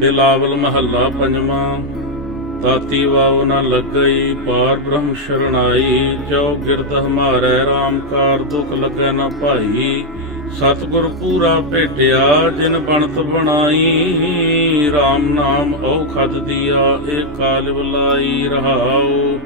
ਬਿਲਾਵਲ ਮਹੱਲਾ ਪੰਜਵਾਂ। ਤਾਤੀ ਵਾਉ ਨ ਲੱਗਈ ਪਾਰ ਬ੍ਰਹਮ ਸ਼ਰਨਾਈ, ਜੋ ਗਿਰਦ ਹਮਾਰੇ ਰਾਮ ਕਾਰ ਦੁਖ ਲੱਗੈ ਨ ਭਾਈ। ਸਤਿਗੁਰ ਪੂਰਾ ਭੇਟਿਆ ਜਿਨ ਬਣਤ ਬਣਾਈ, ਰਾਮ ਨਾਮ ਔਖਦ ਦੀਆ ਏ ਕਾਲ ਬੁਲਾਈ। ਰਹਾਉ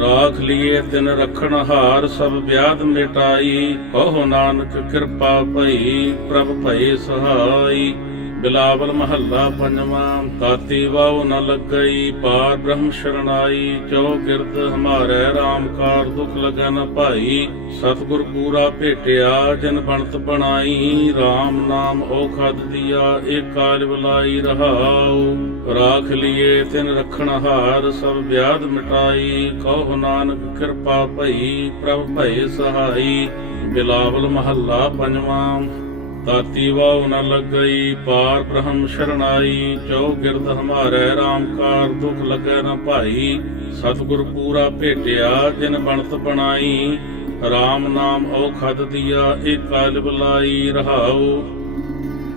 ਰਾਖ ਲੀਏ ਤਿਨ ਰਖਣ ਹਾਰ, ਸਭ ਵਿਆਧ ਮਿਟਾਈ। ਕਹੋ ਨਾਨਕ ਕਿਰਪਾ ਭਈ ਪ੍ਰਭ ਭਏ ਸਹਾਈ। ਬਿਲਾਵਲ ਮਹੱਲਾ ਪੰਜਵਾਂ। ਤਾਤੀ ਵਾਉ ਨ ਲੱਗਈ ਪਾਰ ਬ੍ਰਹਮ ਸ਼ਰਨਾਈ, ਜੋ ਗਿਰਦ ਹਮਾਰੇ ਰਾਮ ਕਾਰ ਦੁਖ ਲੱਗੈ ਨ ਭਾਈ। ਸਤਿਗੁਰ ਪੂਰਾ ਭੇਟਿਆ ਜਿਨ ਬਣਤ ਬਣਾਈ, ਰਾਮ ਨਾਮ ਔਖਦ ਦੀਆ ਏ ਕਾਲ ਬੁਲਾਈ। ਰਹਾਉ ਰਾਖ ਲੀਏ ਤਿਨ ਰਖਣ ਹਾਰ, ਸਭ ਵਿਆਧ ਮਿਟਾਈ। ਕਹੋ ਨਾਨਕ ਕਿਰਪਾ ਭਈ ਪ੍ਰਭ ਭਏ ਸਹਾਈ। ਬਿਲਾਵਲ ਮਹੱਲਾ ਪੰਜਵਾਂ। ਤਾਤੀ ਵਾਉ ਨ ਲੱਗਈ ਪਾਰ ਬ੍ਰਹਮ ਸ਼ਰਨਾਈ, ਜੋ ਗਿਰਦ ਹਮਾਰੇ ਰਾਮ ਕਾਰ ਦੁਖ ਲੱਗੈ ਨ ਭਾਈ। ਸਤਿਗੁਰ ਪੂਰਾ ਭੇਟਿਆ ਜਿਨ ਬਣਤ ਬਣਾਈ, ਰਾਮ ਨਾਮ ਔਖਦ ਦੀਆ ਏ ਕਾਲ ਬੁਲਾਈ। ਰਹਾਉ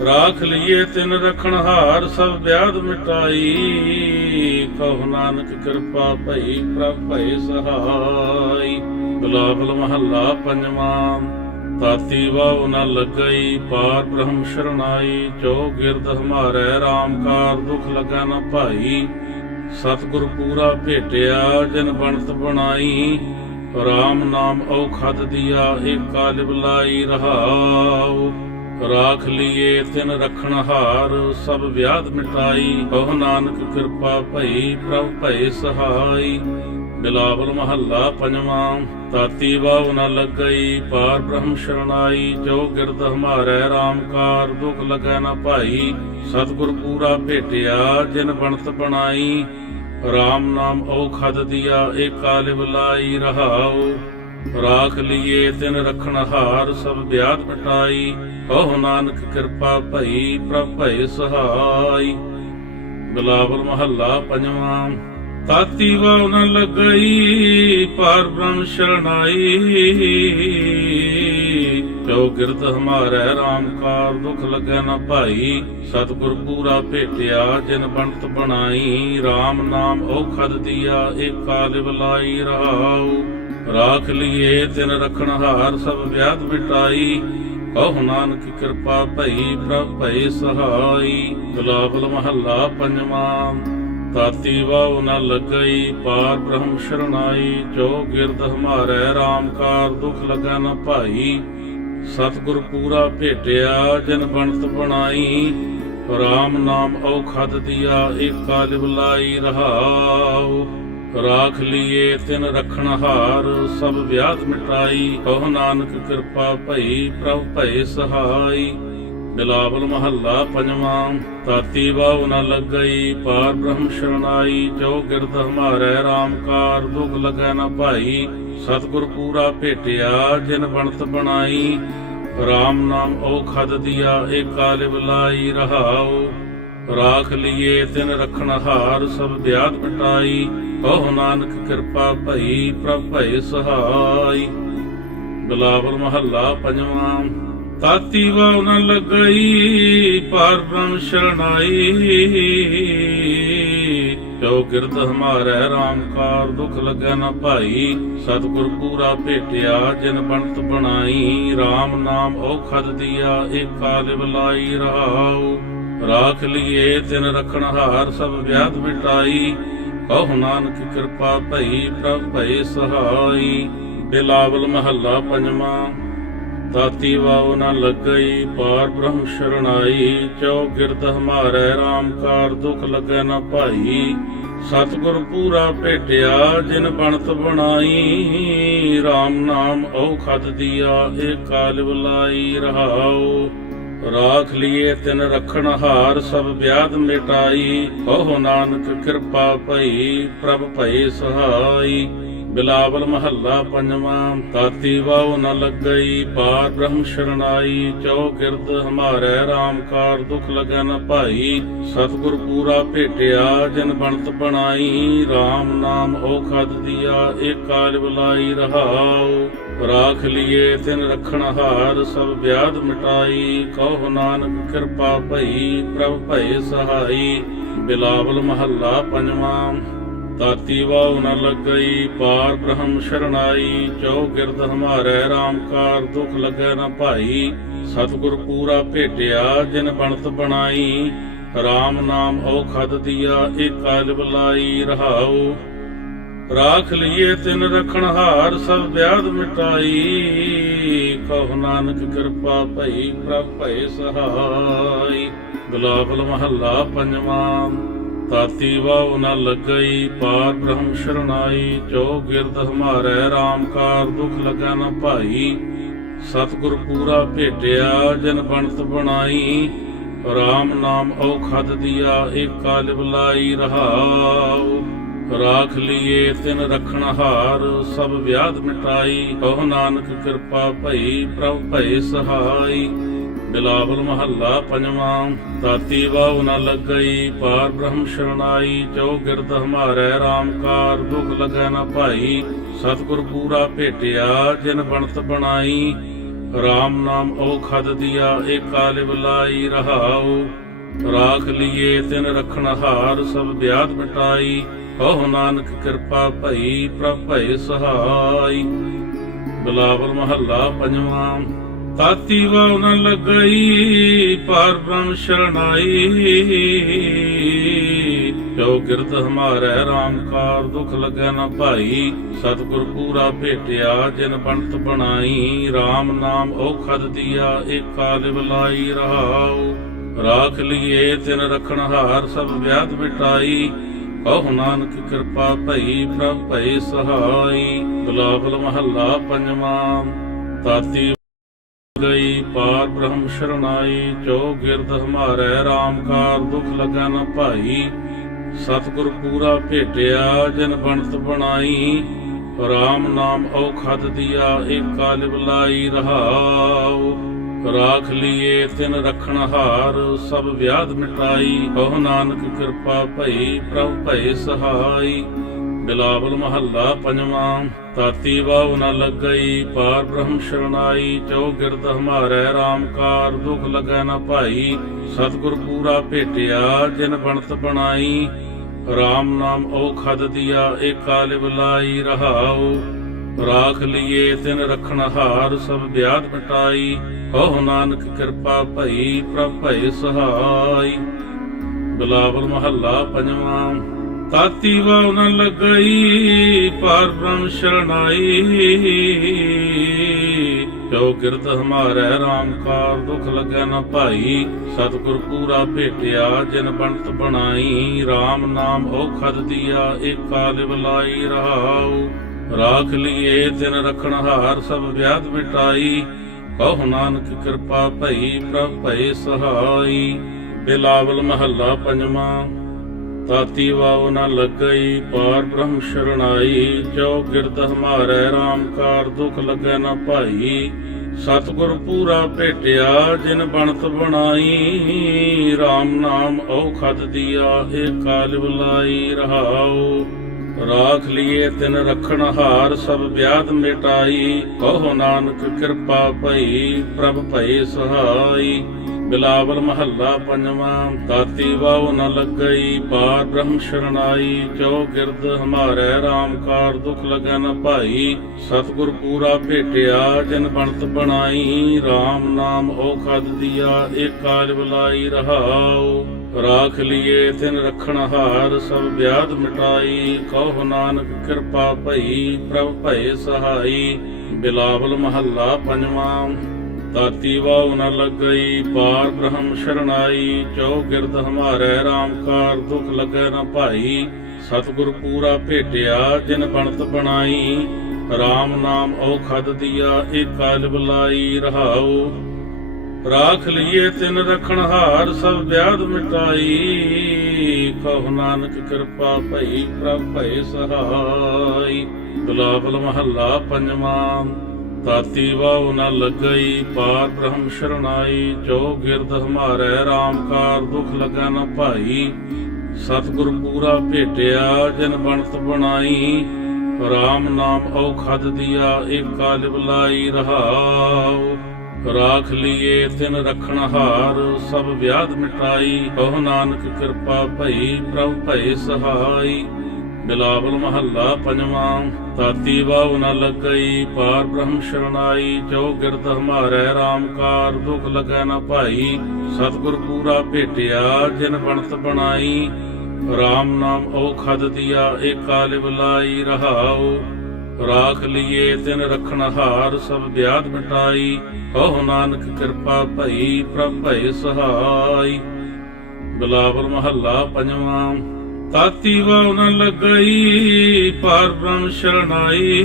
ਰਾਖ ਲੀਏ ਤਿਨ ਰਖਣ ਹਾਰ, ਸਭ ਵਿਆਧ ਮਿਟਾਈ। ਕਹੋ ਨਾਨਕ ਕਿਰਪਾ ਭਈ ਪ੍ਰਭ ਭਏ ਸਹਾਈ। ਬਿਲਾਵਲ ਮਹੱਲਾ ਪੰਜਵਾਂ। ਤਾਤੀ ਵਾਉ ਨ ਲੱਗਈ ਪਾਰ ਬ੍ਰਹਮ ਸ਼ਰਨਾਈ, ਜੋ ਗਿਰਦ ਹਮਾਰੇ ਰਾਮ ਕਾਰ ਦੁਖ ਲੱਗੈ ਨ ਭਾਈ। ਸਤਿਗੁਰ ਪੂਰਾ ਭੇਟਿਆ ਜਿਨ ਬਣਤ ਬਣਾਈ, ਰਾਮ ਨਾਮ ਔਖਦ ਦੀਆ ਏ ਕਾਲ ਬੁਲਾਈ। ਰਹਾਉ ਰਾਖ ਲੀਏ ਤਿਨ ਰਖਣ ਹਾਰ, ਸਭ ਵਿਆਧ ਮਿਟਾਈ। ਕਹੋ ਨਾਨਕ ਕਿਰਪਾ ਭਈ ਪ੍ਰਭ ਭਏ ਸਹਾਈ। ਬਿਲਾਵਲ ਮਹੱਲਾ ਪੰਜਵਾਂ। ਤਾਤੀ ਵਾਉ ਨ ਲੱਗਈ ਪਾਰ ਬ੍ਰਹਮ ਸ਼ਰਨਾਈ, ਜੋ ਗਿਰਦ ਹਮਾਰੇ ਰਾਮ ਕਾਰ ਦੁਖ ਲੱਗੈ ਨ ਭਾਈ। ਸਤਿਗੁਰ ਪੂਰਾ ਭੇਟਿਆ ਜਿਨ ਬਣਤ ਬਣਾਈ, ਰਾਮ ਨਾਮ ਔਖਦ ਦੀਆ ਏ ਕਾਲ ਬੁਲਾਈ। ਰਹਾਉ ਰਾਖ ਲੀਏ ਤਿਨ ਰਖਣ ਹਾਰ, ਸਭ ਵਿਆਧ ਮਿਟਾਈ। ਕਹੋ ਨਾਨਕ ਕਿਰਪਾ ਭਈ ਪ੍ਰਭ ਭਏ ਸਹਾਈ। ਬਿਲਾਵਲ ਮਹੱਲਾ ਪੰਜਵਾਂ। ਤਾਤੀ ਵਾਉ ਨ ਲੱਗਈ ਪਾਰ ਬ੍ਰਹਮ ਸ਼ਰਨਾਈ, ਜੋ ਗਿਰਦ ਹਮਾਰੇ ਰਾਮ ਕਾਰ ਦੁਖ ਲੱਗੈ ਨ ਭਾਈ। ਸਤਿਗੁਰ ਪੂਰਾ ਭੇਟਿਆ ਜਿਨ ਬਣਤ ਬਣਾਈ, ਰਾਮ ਨਾਮ ਔਖਦ ਦੀਆ ਏ ਕਾਲ ਬੁਲਾਈ। ਰਹਾਉ ਰਾਖ ਲੀਏ ਤਿਨ ਰਖਣ ਹਾਰ, ਸਭ ਵਿਆਧ ਮਿਟਾਈ। ਕਹੋ ਨਾਨਕ ਕਿਰਪਾ ਭਈ ਪ੍ਰਭ ਭਏ ਸਹਾਈ। ਬਿਲਾਵਲ ਮਹੱਲਾ ਪੰਜਵਾਂ। ਤਾਤੀ ਵਾਉ ਨ ਲੱਗਈ ਪਾਰ ਬ੍ਰਹਮ ਸ਼ਰਨਾਈ, ਜੋ ਗਿਰਦ ਹਮਾਰੇ ਰਾਮ ਕਾਰ ਦੁਖ ਲੱਗੈ ਨ ਭਾਈ। ਸਤਿਗੁਰ ਪੂਰਾ ਭੇਟਿਆ ਜਿਨ ਬਣਤ ਬਣਾਈ, ਰਾਮ ਨਾਮ ਔਖਦ ਦੀਆ ਏ ਕਾਲ ਬੁਲਾਈ। ਰਹਾਉ ਰਾਖ ਲੀਏ ਤਿਨ ਰਖਣ ਹਾਰ, ਸਭ ਵਿਆਧ ਮਿਟਾਈ। ਕਹੋ ਨਾਨਕ ਕਿਰਪਾ ਭਈ ਪ੍ਰਭ ਭਏ ਸਹਾਈ। ਬਿਲਾਵਲ ਮਹੱਲਾ ਪੰਜਵਾਂ। ਤਾਤੀ ਵਾਉ ਨ ਲੱਗਈ ਪਾਰ ਬ੍ਰਹਮ ਸ਼ਰਨਾਈ, ਜੋ ਗਿਰਦ ਹਮਾਰੇ ਰਾਮ ਕਾਰ ਦੁਖ ਲੱਗੈ ਨ ਭਾਈ। ਸਤਿਗੁਰ ਪੂਰਾ ਭੇਟਿਆ ਜਿਨ ਬਣਤ ਬਣਾਈ, ਰਾਮ ਨਾਮ ਔਖਦ ਦੀਆ ਏ ਕਾਲ ਬੁਲਾਈ। ਰਹਾਉ ਰਾਖ ਲੀਏ ਤਿਨ ਰਖਣ ਹਾਰ, ਸਭ ਵਿਆਧ ਮਿਟਾਈ। ਕਹੋ ਨਾਨਕ ਕਿਰਪਾ ਭਈ ਪ੍ਰਭ ਭਏ ਸਹਾਈ। ਬਿਲਾਵਲ ਮਹੱਲਾ ਪੰਜਵਾਂ। ਤਾਤੀ ਵਾਉ ਨ ਲੱਗਈ ਪਾਰ ਬ੍ਰਹਮ ਸ਼ਰਨਾਈ, ਜੋ ਗਿਰਦ ਹਮਾਰੇ ਰਾਮ ਕਾਰ ਦੁਖ ਲੱਗੈ ਨ ਭਾਈ। ਸਤਿਗੁਰ ਪੂਰਾ ਭੇਟਿਆ ਜਿਨ ਬਣਤ ਬਣਾਈ, ਰਾਮ ਨਾਮ ਔਖਦ ਦੀਆ ਏ ਕਾਲ ਬੁਲਾਈ। ਰਹਾਉ ਰਾਖ ਲੀਏ ਤਿਨ ਰਖਣ ਹਾਰ, ਸਭ ਵਿਆਧ ਮਿਟਾਈ। ਕਹੋ ਨਾਨਕ ਕਿਰਪਾ ਭਈ ਪ੍ਰਭ ਭਏ ਸਹਾਈ। ਬਿਲਾਵਲ ਮਹੱਲਾ ਪੰਜਵਾਂ। ਤਾਤੀ ਵਾਉ ਨ ਲੱਗਈ ਪਾਰ ਬ੍ਰਹਮ ਸ਼ਰਨਾਈ, ਜੋ ਗਿਰਦ ਹਮਾਰੇ ਰਾਮ ਕਾਰ ਦੁਖ ਲੱਗੈ ਨ ਭਾਈ। ਸਤਿਗੁਰ ਪੂਰਾ ਭੇਟਿਆ ਜਿਨ ਬਣਤ ਬਣਾਈ, ਰਾਮ ਨਾਮ ਔਖਦ ਦੀਆ ਏ ਕਾਲ ਬੁਲਾਈ। ਰਹਾਉ ਰਾਖ ਲੀਏ ਤਿਨ ਰਖਣ ਹਾਰ, ਸਭ ਵਿਆਧ ਮਿਟਾਈ। ਕਹੋ ਨਾਨਕ ਕਿਰਪਾ ਭਈ ਪ੍ਰਭ ਭਏ ਸਹਾਈ। ਬਿਲਾਵਲ ਮਹੱਲਾ ਪੰਜਵਾਂ। ਤਾਤੀ ਵਾਉ ਨ ਲੱਗਈ ਪਾਰ ਬ੍ਰਹਮ ਸ਼ਰਨਾਈ, ਚੌਗਿਰਦ ਹਮਾਰੇ RAM ਕਾਰ ਦੁਖ ਲਗੈ ਨ ਭਾਈ। ਸਤਿਗੁਰ ਪੂਰਾ ਭੇਟਿਆ ਜਿਨ ਬਣਤ ਬਣਾਈ, RAM ਨਾਮ ਔਖਦ ਦੀਆ ਏਕ ਕਾਲ ਬੁਲਾਈ ਰਹਾਉ। ਰਾਖ ਲੀਏ ਤਿਨ ਰਖਣ ਹਾਰ ਸਭ ਵਿਆਧ ਮਿਟਾਈ, ਕਹੋ ਨਾਨਕ ਕਿਰਪਾ ਭਈ ਪ੍ਰਭ ਭਏ ਸਹਾਈ। ਬਿਲਾਵਲ ਮਹੱਲਾ ਪੰਜਵਾਂ। ਤਾਤੀ ਵਾਉ ਨ ਲੱਗਈ ਪਾਰ ਬ੍ਰਹਮ ਸ਼ਰਨਾਈ, ਚੌਗਿਰਦ ਹਮਾਰੇ RAM ਕਾਰ ਦੁਖ ਲਗੈ ਨ ਭਾਈ। ਸਤਿਗੁਰ ਪੂਰਾ ਭੇਟਿਆ ਜਿਨ ਬਣਤ ਬਣਾਈ, RAM ਨਾਮ ਔਖਦ ਦੀਆ ਏਕ ਕਾਲ ਬੁਲਾਈ ਰਹਾਉ। ਰਾਖ ਲੀਏ ਤਿਨ ਰਖਣ ਹਾਰ ਸਭ ਵਿਆਧ ਮਿਟਾਈ, ਕਹੋ ਨਾਨਕ ਕਿਰਪਾ ਭਈ ਪ੍ਰਭ ਭਏ ਸਹਾਈ। ਬਿਲਾਵਲ ਮਹੱਲਾ ਪੰਜਵਾਂ। ਤਾਤੀ ਵਾਉ ਨ ਲੱਗਈ ਪਾਰ ਬ੍ਰਹਮ ਸ਼ਰਨਾਈ, ਚੌਗਿਰਦ ਹਮਾਰੇ RAM ਕਾਰ ਦੁਖ ਲਗੈ ਨ ਭਾਈ। ਸਤਿਗੁਰ ਪੂਰਾ ਭੇਟਿਆ ਜਿਨ ਬਣਤ ਬਣਾਈ, RAM ਨਾਮ ਔਖਦ ਦੀਆ ਏਕ ਕਾਲ ਬੁਲਾਈ ਰਹਾਉ। ਰਾਖ ਲੀਏ ਤਿਨ ਰਖਣ ਹਾਰ ਸਭ ਵਿਆਧ ਮਿਟਾਈ, ਕਹੋ ਨਾਨਕ ਕਿਰਪਾ ਭਈ ਪ੍ਰਭ ਭਏ ਸਹਾਈ। ਬਿਲਾਵਲ ਮਹੱਲਾ ਪੰਜਵਾਂ। ਤਾਤੀ ਵਾਉ ਨ ਲੱਗਈ ਪਾਰ ਬ੍ਰਹਮ ਸ਼ਰਨਾਈ, ਚੌਗਿਰਦ ਹਮਾਰੇ RAM ਕਾਰ ਦੁਖ ਲਗੈ ਨ ਭਾਈ। ਸਤਿਗੁਰ ਪੂਰਾ ਭੇਟਿਆ ਜਿਨ ਬਣਤ ਬਣਾਈ, RAM ਨਾਮ ਔਖਦ ਦੀਆ ਏਕ ਕਾਲ ਬੁਲਾਈ ਰਹਾਉ। ਰਾਖ ਲੀਏ ਤਿਨ ਰਖਣ ਹਾਰ ਸਭ ਵਿਆਧ ਮਿਟਾਈ, ਕਹੋ ਨਾਨਕ ਕਿਰਪਾ ਭਈ ਪ੍ਰਭ ਭਏ ਸਹਾਈ। ਬਿਲਾਵਲ ਮਹੱਲਾ ਪੰਜਵਾਂ। ਤਾਤੀ ਵਾਉ ਨ ਲੱਗਈ ਪਾਰ ਬ੍ਰਹਮ ਸ਼ਰਨਾਈ, ਚੌਗਿਰਦ ਹਮਾਰੇ RAM ਕਾਰ ਦੁਖ ਲਗੈ ਨ ਭਾਈ। ਸਤਿਗੁਰ ਪੂਰਾ ਭੇਟਿਆ ਜਿਨ ਬਣਤ ਬਣਾਈ, RAM ਨਾਮ ਔਖਦ ਦੀਆ ਏਕ ਕਾਲ ਬੁਲਾਈ ਰਹਾਉ। ਰਾਖ ਲੀਏ ਤਿਨ ਰਖਣ ਹਾਰ ਸਭ ਵਿਆਧ ਮਿਟਾਈ, ਕਹੋ ਨਾਨਕ ਕਿਰਪਾ ਭਈ ਪ੍ਰਭ ਭਏ ਸਹਾਈ। ਬਿਲਾਵਲ ਮਹੱਲਾ ਪੰਜਵਾਂ। ਤਾਤੀ ਗਈ ਪਾਰ ਬ੍ਰਹਮ ਸ਼ਰਨਾਈ, ਚੌਗਿਰਦ ਹਮਾਰੇ RAM ਕਾਰ ਦੁਖ ਲਗੈ ਨ ਭਾਈ। ਸਤਿਗੁਰ ਪੂਰਾ ਭੇਟਿਆ ਜਿਨ ਬਣਤ ਬਣਾਈ, RAM ਨਾਮ ਔਖਦ ਦੀਆ ਏਕ ਕਾਲ ਬੁਲਾਈ ਰਹਾਉ। ਰਾਖ ਲੀਏ ਤਿਨ ਰਖਣ ਹਾਰ ਸਭ ਵਿਆਧ ਮਿਟਾਈ, ਕਹੋ ਨਾਨਕ ਕਿਰਪਾ ਭਈ ਪ੍ਰਭ ਭਏ ਸਹਾਈ। ਬਿਲਾਵਲ ਮਹੱਲਾ ਪੰਜਵਾਂ। ਤਾਤੀ ਵਾਉ ਨ ਲੱਗਈ ਪਾਰ ਬ੍ਰਹਮ ਸ਼ਰਨਾਈ, ਚੌਗਿਰਦ ਹਮਾਰੇ RAM ਕਾਰ ਦੁਖ ਲਗੈ ਨ ਭਾਈ। ਸਤਿਗੁਰ ਪੂਰਾ ਭੇਟਿਆ ਜਿਨ ਬਣਤ ਬਣਾਈ, RAM ਨਾਮ ਔਖਦ ਦੀਆ ਏਕ ਕਾਲ ਬੁਲਾਈ ਰਹਾਉ। ਰਾਖ ਲੀਏ ਤਿਨ ਰਖਣ ਹਾਰ ਸਭ ਵਿਆਧ ਮਿਟਾਈ, ਕਹੋ ਨਾਨਕ ਕਿਰਪਾ ਭਈ ਪ੍ਰਭ ਭਏ ਸਹਾਈ। ਬਿਲਾਵਲ ਮਹੱਲਾ ਪੰਜਵਾਂ। ਤਾਤੀ ਵਾਉ ਨ ਲੱਗਈ ਪਾਰ ਬ੍ਰਹਮ ਸ਼ਰਨਾਈ, ਚੌਗਿਰਦ ਹਮਾਰੇ RAM ਕਾਰ ਦੁਖ ਲਗੈ ਨ ਭਾਈ। ਸਤਿਗੁਰ ਪੂਰਾ ਭੇਟਿਆ ਜਿਨ ਬਣਤ ਬਣਾਈ, RAM ਨਾਮ ਔਖਦ ਦੀਆ ਏਕ ਕਾਲ ਬੁਲਾਈ ਰਹਾਉ। ਰਾਖ ਲੀਏ ਤਿਨ ਰਖਣ ਹਾਰ ਸਭ ਵਿਆਧ ਮਿਟਾਈ, ਕਹੋ ਨਾਨਕ ਕਿਰਪਾ ਭਈ ਪ੍ਰਭ ਭਏ ਸਹਾਈ। ਬਿਲਾਵਲ ਮਹੱਲਾ ਪੰਜਵਾਂ। ਤਾਤੀ ਵਾਉ ਨ ਲੱਗਈ ਪਾਰ ਬ੍ਰਹਮ ਸ਼ਰਨਾਈ, ਚੌਗਿਰਦ ਹਮਾਰੇ RAM ਕਾਰ ਦੁਖ ਲਗੈ ਨ ਭਾਈ। ਸਤਿਗੁਰ ਪੂਰਾ ਭੇਟਿਆ ਜਿਨ ਬਣਤ ਬਣਾਈ, RAM ਨਾਮ ਔਖਦ ਦੀਆ ਏਕ ਕਾਲ ਬੁਲਾਈ ਰਹਾਉ। ਰਾਖ ਲੀਏ ਤਿਨ ਰਖਣ ਹਾਰ ਸਭ ਵਿਆਧ ਮਿਟਾਈ, ਕਹੋ ਨਾਨਕ ਕਿਰਪਾ ਭਈ ਪ੍ਰਭ ਭਏ ਸਹਾਈ। ਬਿਲਾਵਲ ਮਹੱਲਾ ਪੰਜਵਾਂ। ਤਾਤੀ ਵਾਉ ਨ ਲੱਗਈ ਪਾਰ ਬ੍ਰਹਮ ਸ਼ਰਨਾਈ, ਚੌਗਿਰਦ ਹਮਾਰੇ RAM ਕਾਰ ਦੁਖ ਲਗੈ ਨ ਭਾਈ। ਸਤਿਗੁਰ ਪੂਰਾ ਭੇਟਿਆ ਜਿਨ ਬਣਤ ਬਣਾਈ, RAM ਨਾਮ ਔਖਦ ਦੀਆ ਏਕ ਕਾਲ ਬੁਲਾਈ ਰਹਾਉ। ਰਾਖ ਲੀਏ ਤਿਨ ਰਖਣ ਹਾਰ ਸਭ ਵਿਆਧ ਮਿਟਾਈ, ਕਹੋ ਨਾਨਕ ਕਿਰਪਾ ਭਈ ਪ੍ਰਭ ਭਏ ਸਹਾਈ। ਬਿਲਾਵਲ ਮਹੱਲਾ ਪੰਜਵਾਂ। ਤਾਤੀ ਵਾਉ ਨ ਲੱਗਈ ਪਾਰ ਬ੍ਰਹਮ ਸ਼ਰਨਾਈ, ਚੌਗਿਰਦ ਹਮਾਰੇ RAM ਕਾਰ ਦੁਖ ਲਗੈ ਨ ਭਾਈ। ਸਤਿਗੁਰ ਪੂਰਾ ਭੇਟਿਆ ਜਿਨ ਬਣਤ ਬਣਾਈ, RAM ਨਾਮ ਔਖਦ ਦੀਆ ਏਕ ਕਾਲ ਬੁਲਾਈ ਰਹਾਉ। ਰਾਖ ਲੀਏ ਤਿਨ ਰਖਣ ਹਾਰ ਸਭ ਵਿਆਧ ਮਿਟਾਈ, ਕਹੋ ਨਾਨਕ ਕਿਰਪਾ ਭਈ ਪ੍ਰਭ ਭਏ ਸਹਾਈ। ਬਿਲਾਵਲ ਮਹੱਲਾ ਪੰਜਵਾਂ। ਤਾਤੀ ਵਾਉ ਨ ਲੱਗਈ ਪਾਰ ਬ੍ਰਹਮ ਸ਼ਰਨਾਈ, ਜੋ ਗਿਰਦ ਹਮਾਰੈ RAM ਕਾਰ ਦੁਖ ਲਗੈ ਨ ਭਾਈ। ਸਤਿਗੁਰ ਪੂਰਾ ਭੇਟਿਆ ਜਿਨ ਬਣਤ ਬਣਾਈ, RAM ਨਾਮ ਔਖਦ ਦੀਆ ਏਕਾ ਲਿਵਲਾਈ ਰਹਾਉ। ਰਾਖ ਲੀਏ ਤਿਨ ਰਖਣ ਹਾਰ, ਸਭ ਵਿਆਧ ਮਿਟਾਈ। ਕਹੁ ਨਾਨਕ ਕਿਰਪਾ ਭਈ ਪ੍ਰਭ ਭਏ ਸਹਾਈ। ਬਿਲਾਵਲ ਮਹੱਲਾ ਪੰਜਵਾਂ। ਤਾਤੀ ਵਾਉ ਨ ਲੱਗਈ ਪਾਰ ਬ੍ਰਹਮ ਸ਼ਰਨਾਈ, ਜੋ ਗਿਰਦ ਹਮਾਰੈ RAM ਕਾਰ ਦੁਖ ਲਗੈ ਨ ਭਾਈ। ਸਤਿਗੁਰ ਪੂਰਾ ਭੇਟਿਆ ਜਿਨ ਬਣਤ ਬਣਾਈ, RAM ਨਾਮ ਔਖਦ ਦੀਆ ਏਕਾ ਲਿਵਲਾਈ ਰਹਾਉ। ਰਾਖ ਲੀਏ ਤਿਨ ਰਖਣ ਹਾਰ, ਸਭ ਵਿਆਧ ਮਿਟਾਈ। ਕਹੁ ਨਾਨਕ ਕਿਰਪਾ ਭਈ ਪ੍ਰਭ ਭਏ ਸਹਾਈ। ਬਿਲਾਵਲ ਮਹੱਲਾ ਪੰਜਵਾਂ। ਤਾਤੀ ਵਾਉ ਨ ਲੱਗਈ ਪਾਰ ਬ੍ਰਹਮ ਸ਼ਰਨਾਈ,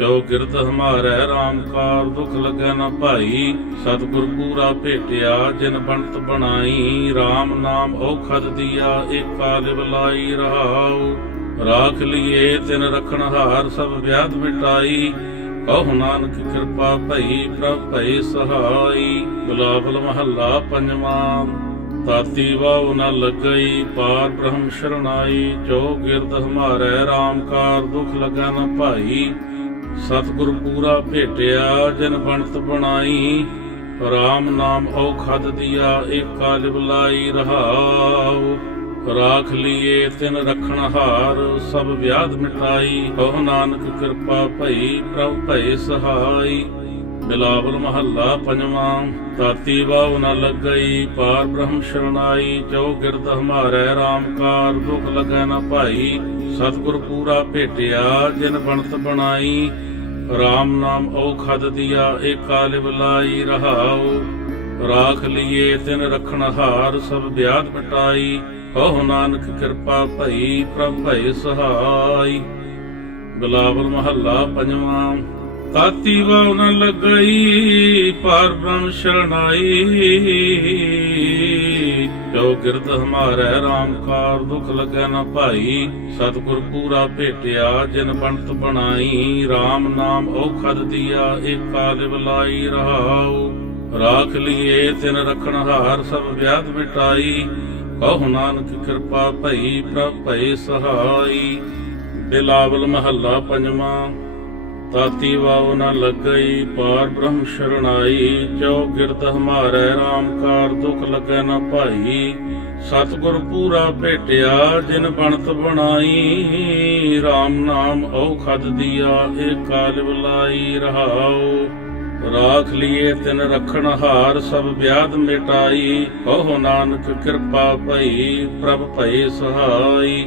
ਜੋ ਗਿਰਦ ਹਮਾਰੈ RAM ਕਾਰ ਦੁਖ ਲਗੈ ਨ ਭਾਈ। ਸਤਿਗੁਰ ਪੂਰਾ ਭੇਟਿਆ ਜਿਨ ਬਣਤ ਬਣਾਈ, RAM ਨਾਮ ਔਖਦ ਦੀਆ ਏਕਾ ਲਿਵਲਾਈ ਰਹਾਉ। ਰਾਖ ਲੀਏ ਤਿਨ ਰਖਣ ਹਾਰ, ਸਭ ਵਿਆਧ ਮਿਟਾਈ। ਕਹੁ ਨਾਨਕ ਕਿਰਪਾ ਭਈ ਪ੍ਰਭ ਭਏ ਸਹਾਈ। ਬਿਲਾਵਲ ਮਹੱਲਾ ਪੰਜਵਾਂ। ਤਾਤੀ ਵਾਉ ਨ ਲੱਗਈ ਪਾਰ ਬ੍ਰਹਮ ਸ਼ਰਨਾਈ, ਜੋ ਗਿਰਦ ਹਮਾਰੈ RAM ਕਾਰ ਦੁਖ ਲਗੈ ਨ ਭਾਈ। ਸਤਿਗੁਰ ਪੂਰਾ ਭੇਟਿਆ ਜਿਨ ਬਣਤ ਬਣਾਈ, RAM ਨਾਮ ਔਖਦ ਦੀਆ ਏਕਾ ਲਿਵਲਾਈ ਰਹਾਉ। ਰਾਖ ਲੀਏ ਤਿਨ ਰਖਣ ਹਾਰ, ਸਭ ਵਿਆਧ ਮਿਟਾਈ। ਕਹੁ ਨਾਨਕ ਕਿਰਪਾ ਭਈ ਪ੍ਰਭ ਭਏ ਸਹਾਈ। ਬਿਲਾਵਲ ਮਹੱਲਾ ਪੰਜਵਾਂ। ਤਾਤੀ ਵਾਉ ਨ ਲੱਗਈ ਪਾਰ ਬ੍ਰਹਮ ਸ਼ਰਨਾਈ, ਜੋ ਗਿਰਦ ਹਮਾਰੈ RAM ਕਾਰ ਦੁਖ ਲਗੈ ਨ ਭਾਈ। ਸਤਿਗੁਰ ਪੂਰਾ ਭੇਟਿਆ ਜਿਨ ਬਣਤ ਬਣਾਈ, RAM ਨਾਮ ਔਖਦ ਦੀਆ ਏਕਾ ਲਿਵਲਾਈ ਰਹਾਉ। ਰਾਖ ਲੀਏ ਤਿਨ ਰਖਣ ਹਾਰ, ਸਭ ਵਿਆਧ ਮਿਟਾਈ। ਕਹੁ ਨਾਨਕ ਕਿਰਪਾ ਭਈ ਪ੍ਰਭ ਭਏ ਸਹਾਈ। ਬਿਲਾਵਲ ਮਹੱਲਾ ਪੰਜਵਾਂ। ਤਾਤੀ ਵਾਉ ਨ ਲੱਗਈ ਪਾਰ ਬ੍ਰਹਮ ਸ਼ਰਨਾਈ, ਜੋ ਗਿਰਦ ਹਮਾਰੈ RAM ਕਾਰ ਦੁਖ ਲਗੈ ਨ ਭਾਈ। ਸਤਿਗੁਰ ਪੂਰਾ ਭੇਟਿਆ ਜਿਨ ਬਣਤ ਬਣਾਈ, RAM ਨਾਮ ਔਖਦ ਦੀਆ ਏਕਾ ਲਿਵਲਾਈ ਰਹਾਉ। ਰਾਖ ਲੀਏ ਤਿਨ ਰਖਣ ਹਾਰ, ਸਭ ਵਿਆਧ ਮਿਟਾਈ। ਕਹੁ ਨਾਨਕ ਕਿਰਪਾ ਭਈ ਪ੍ਰਭ ਭਏ ਸਹਾਈ। ਬਿਲਾਵਲ ਮਹੱਲਾ ਪੰਜਵਾਂ। ਤਾਤੀ ਵਾਉ ਨ ਲੱਗਈ ਪਾਰ ਬ੍ਰਹਮ ਸ਼ਰਨਾਈ, ਜੋ ਗਿਰਦ ਹਮਾਰੈ RAM ਕਾਰ ਦੁਖ ਲਗੈ ਨ ਭਾਈ। ਸਤਿਗੁਰ ਪੂਰਾ ਭੇਟਿਆ ਜਿਨ ਬਣਤ ਬਣਾਈ, RAM ਨਾਮ ਔਖਦ ਦੀਆ ਏਕਾ ਲਿਵਲਾਈ ਰਹਾਉ। ਰਾਖ ਲੀਏ ਤਿਨ ਰਖਣ ਹਾਰ, ਸਭ ਵਿਆਧ ਮਿਟਾਈ। ਕਹੁ ਨਾਨਕ ਕਿਰਪਾ ਭਈ ਪ੍ਰਭ ਭਏ ਸਹਾਈ।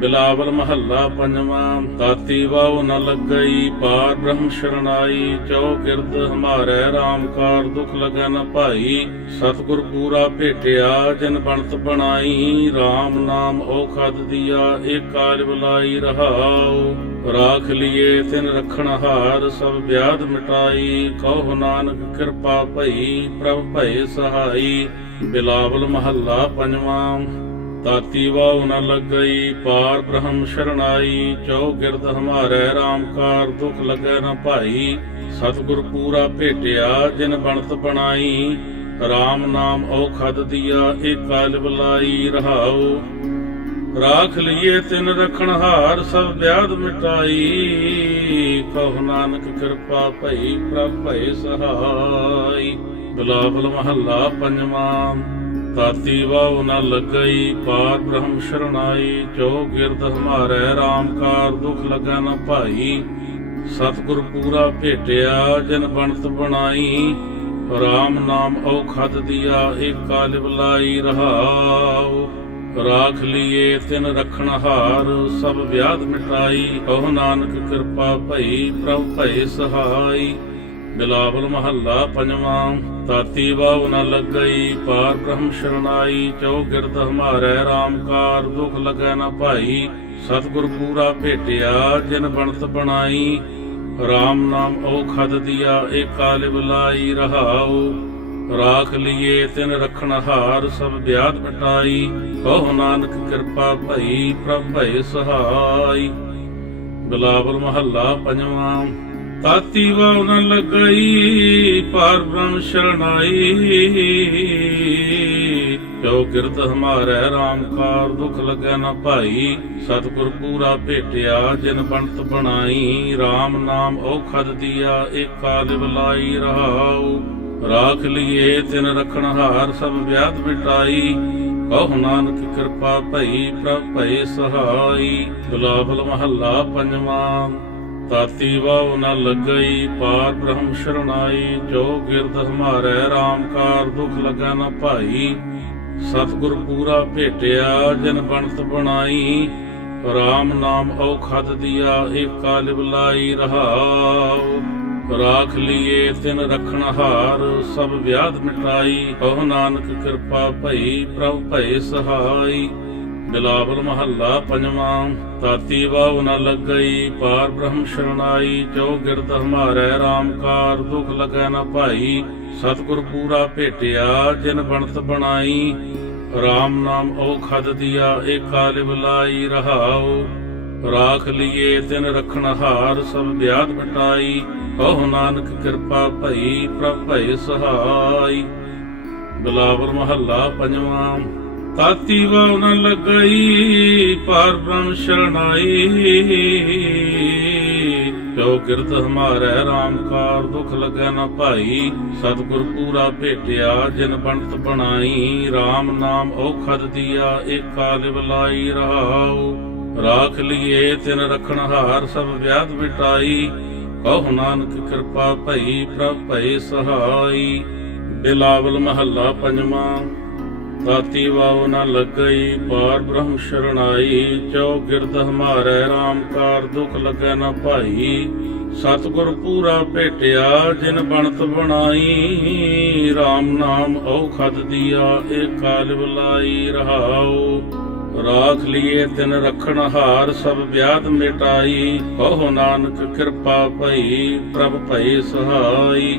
ਬਿਲਾਵਲ ਮਹੱਲਾ ਪੰਜਵਾਂ। ਤਾਤੀ ਵਾਉ ਨ ਲੱਗਈ ਪਾਰ ਬ੍ਰਹਮ ਸ਼ਰਨਾਈ, ਜੋ ਗਿਰਦ ਹਮਾਰੈ RAM ਕਾਰ ਦੁਖ ਲਗੈ ਨ ਭਾਈ। ਸਤਿਗੁਰ ਪੂਰਾ ਭੇਟਿਆ ਜਿਨ ਬਣਤ ਬਣਾਈ, RAM ਨਾਮ ਔਖਦ ਦੀਆ ਏਕਾ ਲਿਵਲਾਈ ਰਹਾਉ। ਰਾਖ ਲੀਏ ਤਿਨ ਰਖਣ ਹਾਰ, ਸਭ ਵਿਆਧ ਮਿਟਾਈ। ਕਹੁ ਨਾਨਕ ਕਿਰਪਾ ਭਈ ਪ੍ਰਭ ਭਏ ਸਹਾਈ। ਬਿਲਾਵਲ ਮਹੱਲਾ ਪੰਜਵਾਂ। ਤਾਤੀ ਵਾਉ ਨ ਲੱਗਈ ਪਾਰ ਬ੍ਰਹਮ ਸ਼ਰਨਾਈ, ਜੋ ਗਿਰਦ ਹਮਾਰੈ RAM ਕਾਰ ਦੁਖ ਲਗੈ ਨ ਭਾਈ। ਸਤਿਗੁਰ ਪੂਰਾ ਭੇਟਿਆ ਜਿਨ ਬਣਤ ਬਣਾਈ, RAM ਨਾਮ ਔਖਦ ਦੀਆ ਏਕਾ ਲਿਵਲਾਈ ਰਹਾਉ। ਰਾਖ ਲੀਏ ਤਿਨ ਰਖਣ ਹਾਰ, ਸਭ ਵਿਆਧ ਮਿਟਾਈ। ਕਹੁ ਨਾਨਕ ਕਿਰਪਾ ਭਈ ਪ੍ਰਭ ਭਏ ਸਹਾਈ। ਬਿਲਾਵਲ ਮਹੱਲਾ ਪੰਜਵਾਂ। ਤਾਤੀ ਵਾਉ ਨ ਲੱਗਈ ਪਾਰ ਬ੍ਰਹਮ ਸ਼ਰਨਾਈ, ਜੋ ਗਿਰਦ ਹਮਾਰੈ RAM ਕਾਰ ਦੁਖ ਲਗੈ ਨ ਭਾਈ। ਸਤਿਗੁਰ ਪੂਰਾ ਭੇਟਿਆ ਜਿਨ ਬਣਤ ਬਣਾਈ, RAM ਨਾਮ ਔਖਦ ਦੀਆ ਏਕਾ ਲਿਵਲਾਈ ਰਹਾਉ। ਰਾਖ ਲੀਏ ਤਿਨ ਰਖਣ ਹਾਰ, ਸਭ ਵਿਆਧ ਮਿਟਾਈ। ਕਹੁ ਨਾਨਕ ਕਿਰਪਾ ਭਈ ਪ੍ਰਭ ਭਏ ਸਹਾਈ। ਬਿਲਾਵਲ ਮਹੱਲਾ ਪੰਜਵਾਂ। ਤਾਤੀ ਵਾਉ ਨ ਲੱਗਈ ਪਾਰ ਬ੍ਰਹਮ ਸ਼ਰਨਾਈ, ਜੋ ਗਿਰਦ ਹਮਾਰੈ RAM ਕਾਰ ਦੁਖ ਲਗੈ ਨ ਭਾਈ। ਸਤਿਗੁਰ ਪੂਰਾ ਭੇਟਿਆ ਜਿਨ ਬਣਤ ਬਣਾਈ, RAM ਨਾਮ ਔਖਦ ਦੀਆ ਏਕਾ ਲਿਵਲਾਈ ਰਹਾਉ। ਰਾਖ ਲੀਏ ਤਿਨ ਰਖਣ ਹਾਰ ਸਭ ਵਿਆਧ ਮਿਟਾਈ। ਕਹੋ ਨਾਨਕ ਕਿਰਪਾ ਭਈ ਪ੍ਰਭ ਭਏ ਸਹਾਈ। ਬਿਲਾਵਲ ਮਹੱਲਾ ਪੰਜਵਾਂ। ਤਾਤੀ ਵਾਉ ਨ ਲੱਗਈ ਪਾਰ ਬ੍ਰਹਮ ਸ਼ਰਨਾਈ। ਜੋ ਕਿਰਤ ਹਮਾਰੈ ਰਾਮ ਕਾਰ ਦੁਖ ਲੱਗੈ ਨ ਭਾਈ। ਸਤਿਗੁਰ ਪੂਰਾ ਭੇਟਿਆ ਜਿਨ ਬਣਤ ਬਣਾਈ। RAM ਨਾਮ ਔਖਦ ਦੀਆ ਏਕਾ ਲਿਵ ਲਾਈ ਰਹਾਉ। ਰਾਖ ਲੀਏ ਤਿਨ ਰਖਣ ਹਾਰ ਸਭ ਵਿਆਧ ਮਿਟਾਈ। ਕਹੋ ਨਾਨਕ ਕਿਰਪਾ ਭਈ ਪ੍ਰਭ ਭਏ ਸਹਾਈ। ਬਿਲਾਵਲ ਮਹੱਲਾ ਪੰਜਵਾਂ। ਤਾਤੀ ਵਾਉ ਨ ਲੱਗਈ ਪਾਰ ਬ੍ਰਹਮ ਸ਼ਰਨਾਈ। ਜੋ ਗਿਰਦ ਹਮਾਰੈ RAM ਕਾਰ ਦੁਖ ਲੱਗੈ ਨ ਭਾਈ। ਸਤਿਗੁਰ ਪੂਰਾ ਭੇਟਿਆ ਜਿਨ ਬਣਤ ਬਣਾਈ। RAM ਨਾਮ ਔਖਦ ਦੀਆ ਏਕਾ ਲਿਵ ਲਾਈ ਰਹਾਉ। ਰਾਖ ਲੀਏ ਤਿਨ ਰਖਣ ਹਾਰ ਸਭ ਵਿਆਧ ਮਿਟਾਈ। ਕਹੋ ਨਾਨਕ ਕਿਰਪਾ ਭਈ ਪ੍ਰਭ ਭਏ ਸਹਾਈ। ਬਿਲਾਵਲ ਮਹੱਲਾ ਪੰਜਵਾਂ। ਤਾਤੀ ਵਾਉ ਨ ਲੱਗਈ ਪਾਰ ਬ੍ਰਹਮ ਸ਼ਰਨਾਈ। ਜੋ ਗਿਰਦ ਹਮਾਰੈ RAM ਕਾਰ ਦੁਖ ਲੱਗੈ ਨ ਭਾਈ। ਸਤਿਗੁਰ ਪੂਰਾ ਭੇਟਿਆ ਜਿਨ ਬਣਤ ਬਣਾਈ। RAM ਨਾਮ ਔਖਦ ਦੀਆ ਏਕਾ ਲਿਵ ਲਾਈ ਰਹਾਉ। ਰਾਖ ਲੀਏ ਤਿਨ ਰਖਣ ਹਾਰ ਸਭ ਵਿਆਧ ਮਿਟਾਈ। ਕਹੋ ਨਾਨਕ ਕਿਰਪਾ ਭਈ ਪ੍ਰਭ ਭਏ ਸਹਾਈ। ਬਿਲਾਵਲ ਮਹੱਲਾ ਪੰਜਵਾਂ। ਤਾਤੀ ਵਾਉ ਨ ਲੱਗਈ ਪਾਰ ਬ੍ਰਹਮ ਸ਼ਰਨਾਈ। ਜੋ ਕਿਰਤ ਹਮਾਰੈ RAM ਕਾਰ ਦੁਖ ਲੱਗੈ ਨ ਭਾਈ। ਸਤਿਗੁਰ ਪੂਰਾ ਭੇਟਿਆ ਜਿਨ ਬਣਤ ਬਣਾਈ। RAM ਨਾਮ ਔਖਦ ਦੀਆ ਏਕਾ ਲਿਵ ਲਾਈ ਰਹਾਉ। ਰਾਖ ਲੀਏ ਤਿਨ ਰਖਣ ਹਾਰ ਸਭ ਵਿਆਧ ਮਿਟਾਈ। ਕਹੋ ਨਾਨਕ ਕਿਰਪਾ ਭਈ ਪ੍ਰਭ ਭਏ ਸਹਾਈ। ਬਿਲਾਵਲ ਮਹੱਲਾ ਪੰਜਵਾਂ। ਤਾਤੀ ਵਾਉ ਨ ਲੱਗਈ ਪਾਰ ਬ੍ਰਹਮ ਸ਼ਰਨਾਈ। ਜੋ ਗਿਰਦ ਹਮਾਰੈ RAM ਕਾਰ ਦੁਖ ਲੱਗੈ ਨ ਭਾਈ। ਸਤਿਗੁਰ ਪੂਰਾ ਭੇਟਿਆ ਜਿਨ ਬਣਤ ਬਣਾਈ। RAM ਨਾਮ ਔਖਦ ਦੀਆ ਏਕਾ ਲਿਵ ਲਾਈ ਰਹਾਉ। ਰਾਖ ਲੀਏ ਤਿਨ ਰਖਣ ਹਾਰ ਸਭ ਵਿਆਧ ਮਿਟਾਈ। ਕਹੋ ਨਾਨਕ ਕਿਰਪਾ ਭਈ ਪ੍ਰਭ ਭਏ ਸਹਾਈ।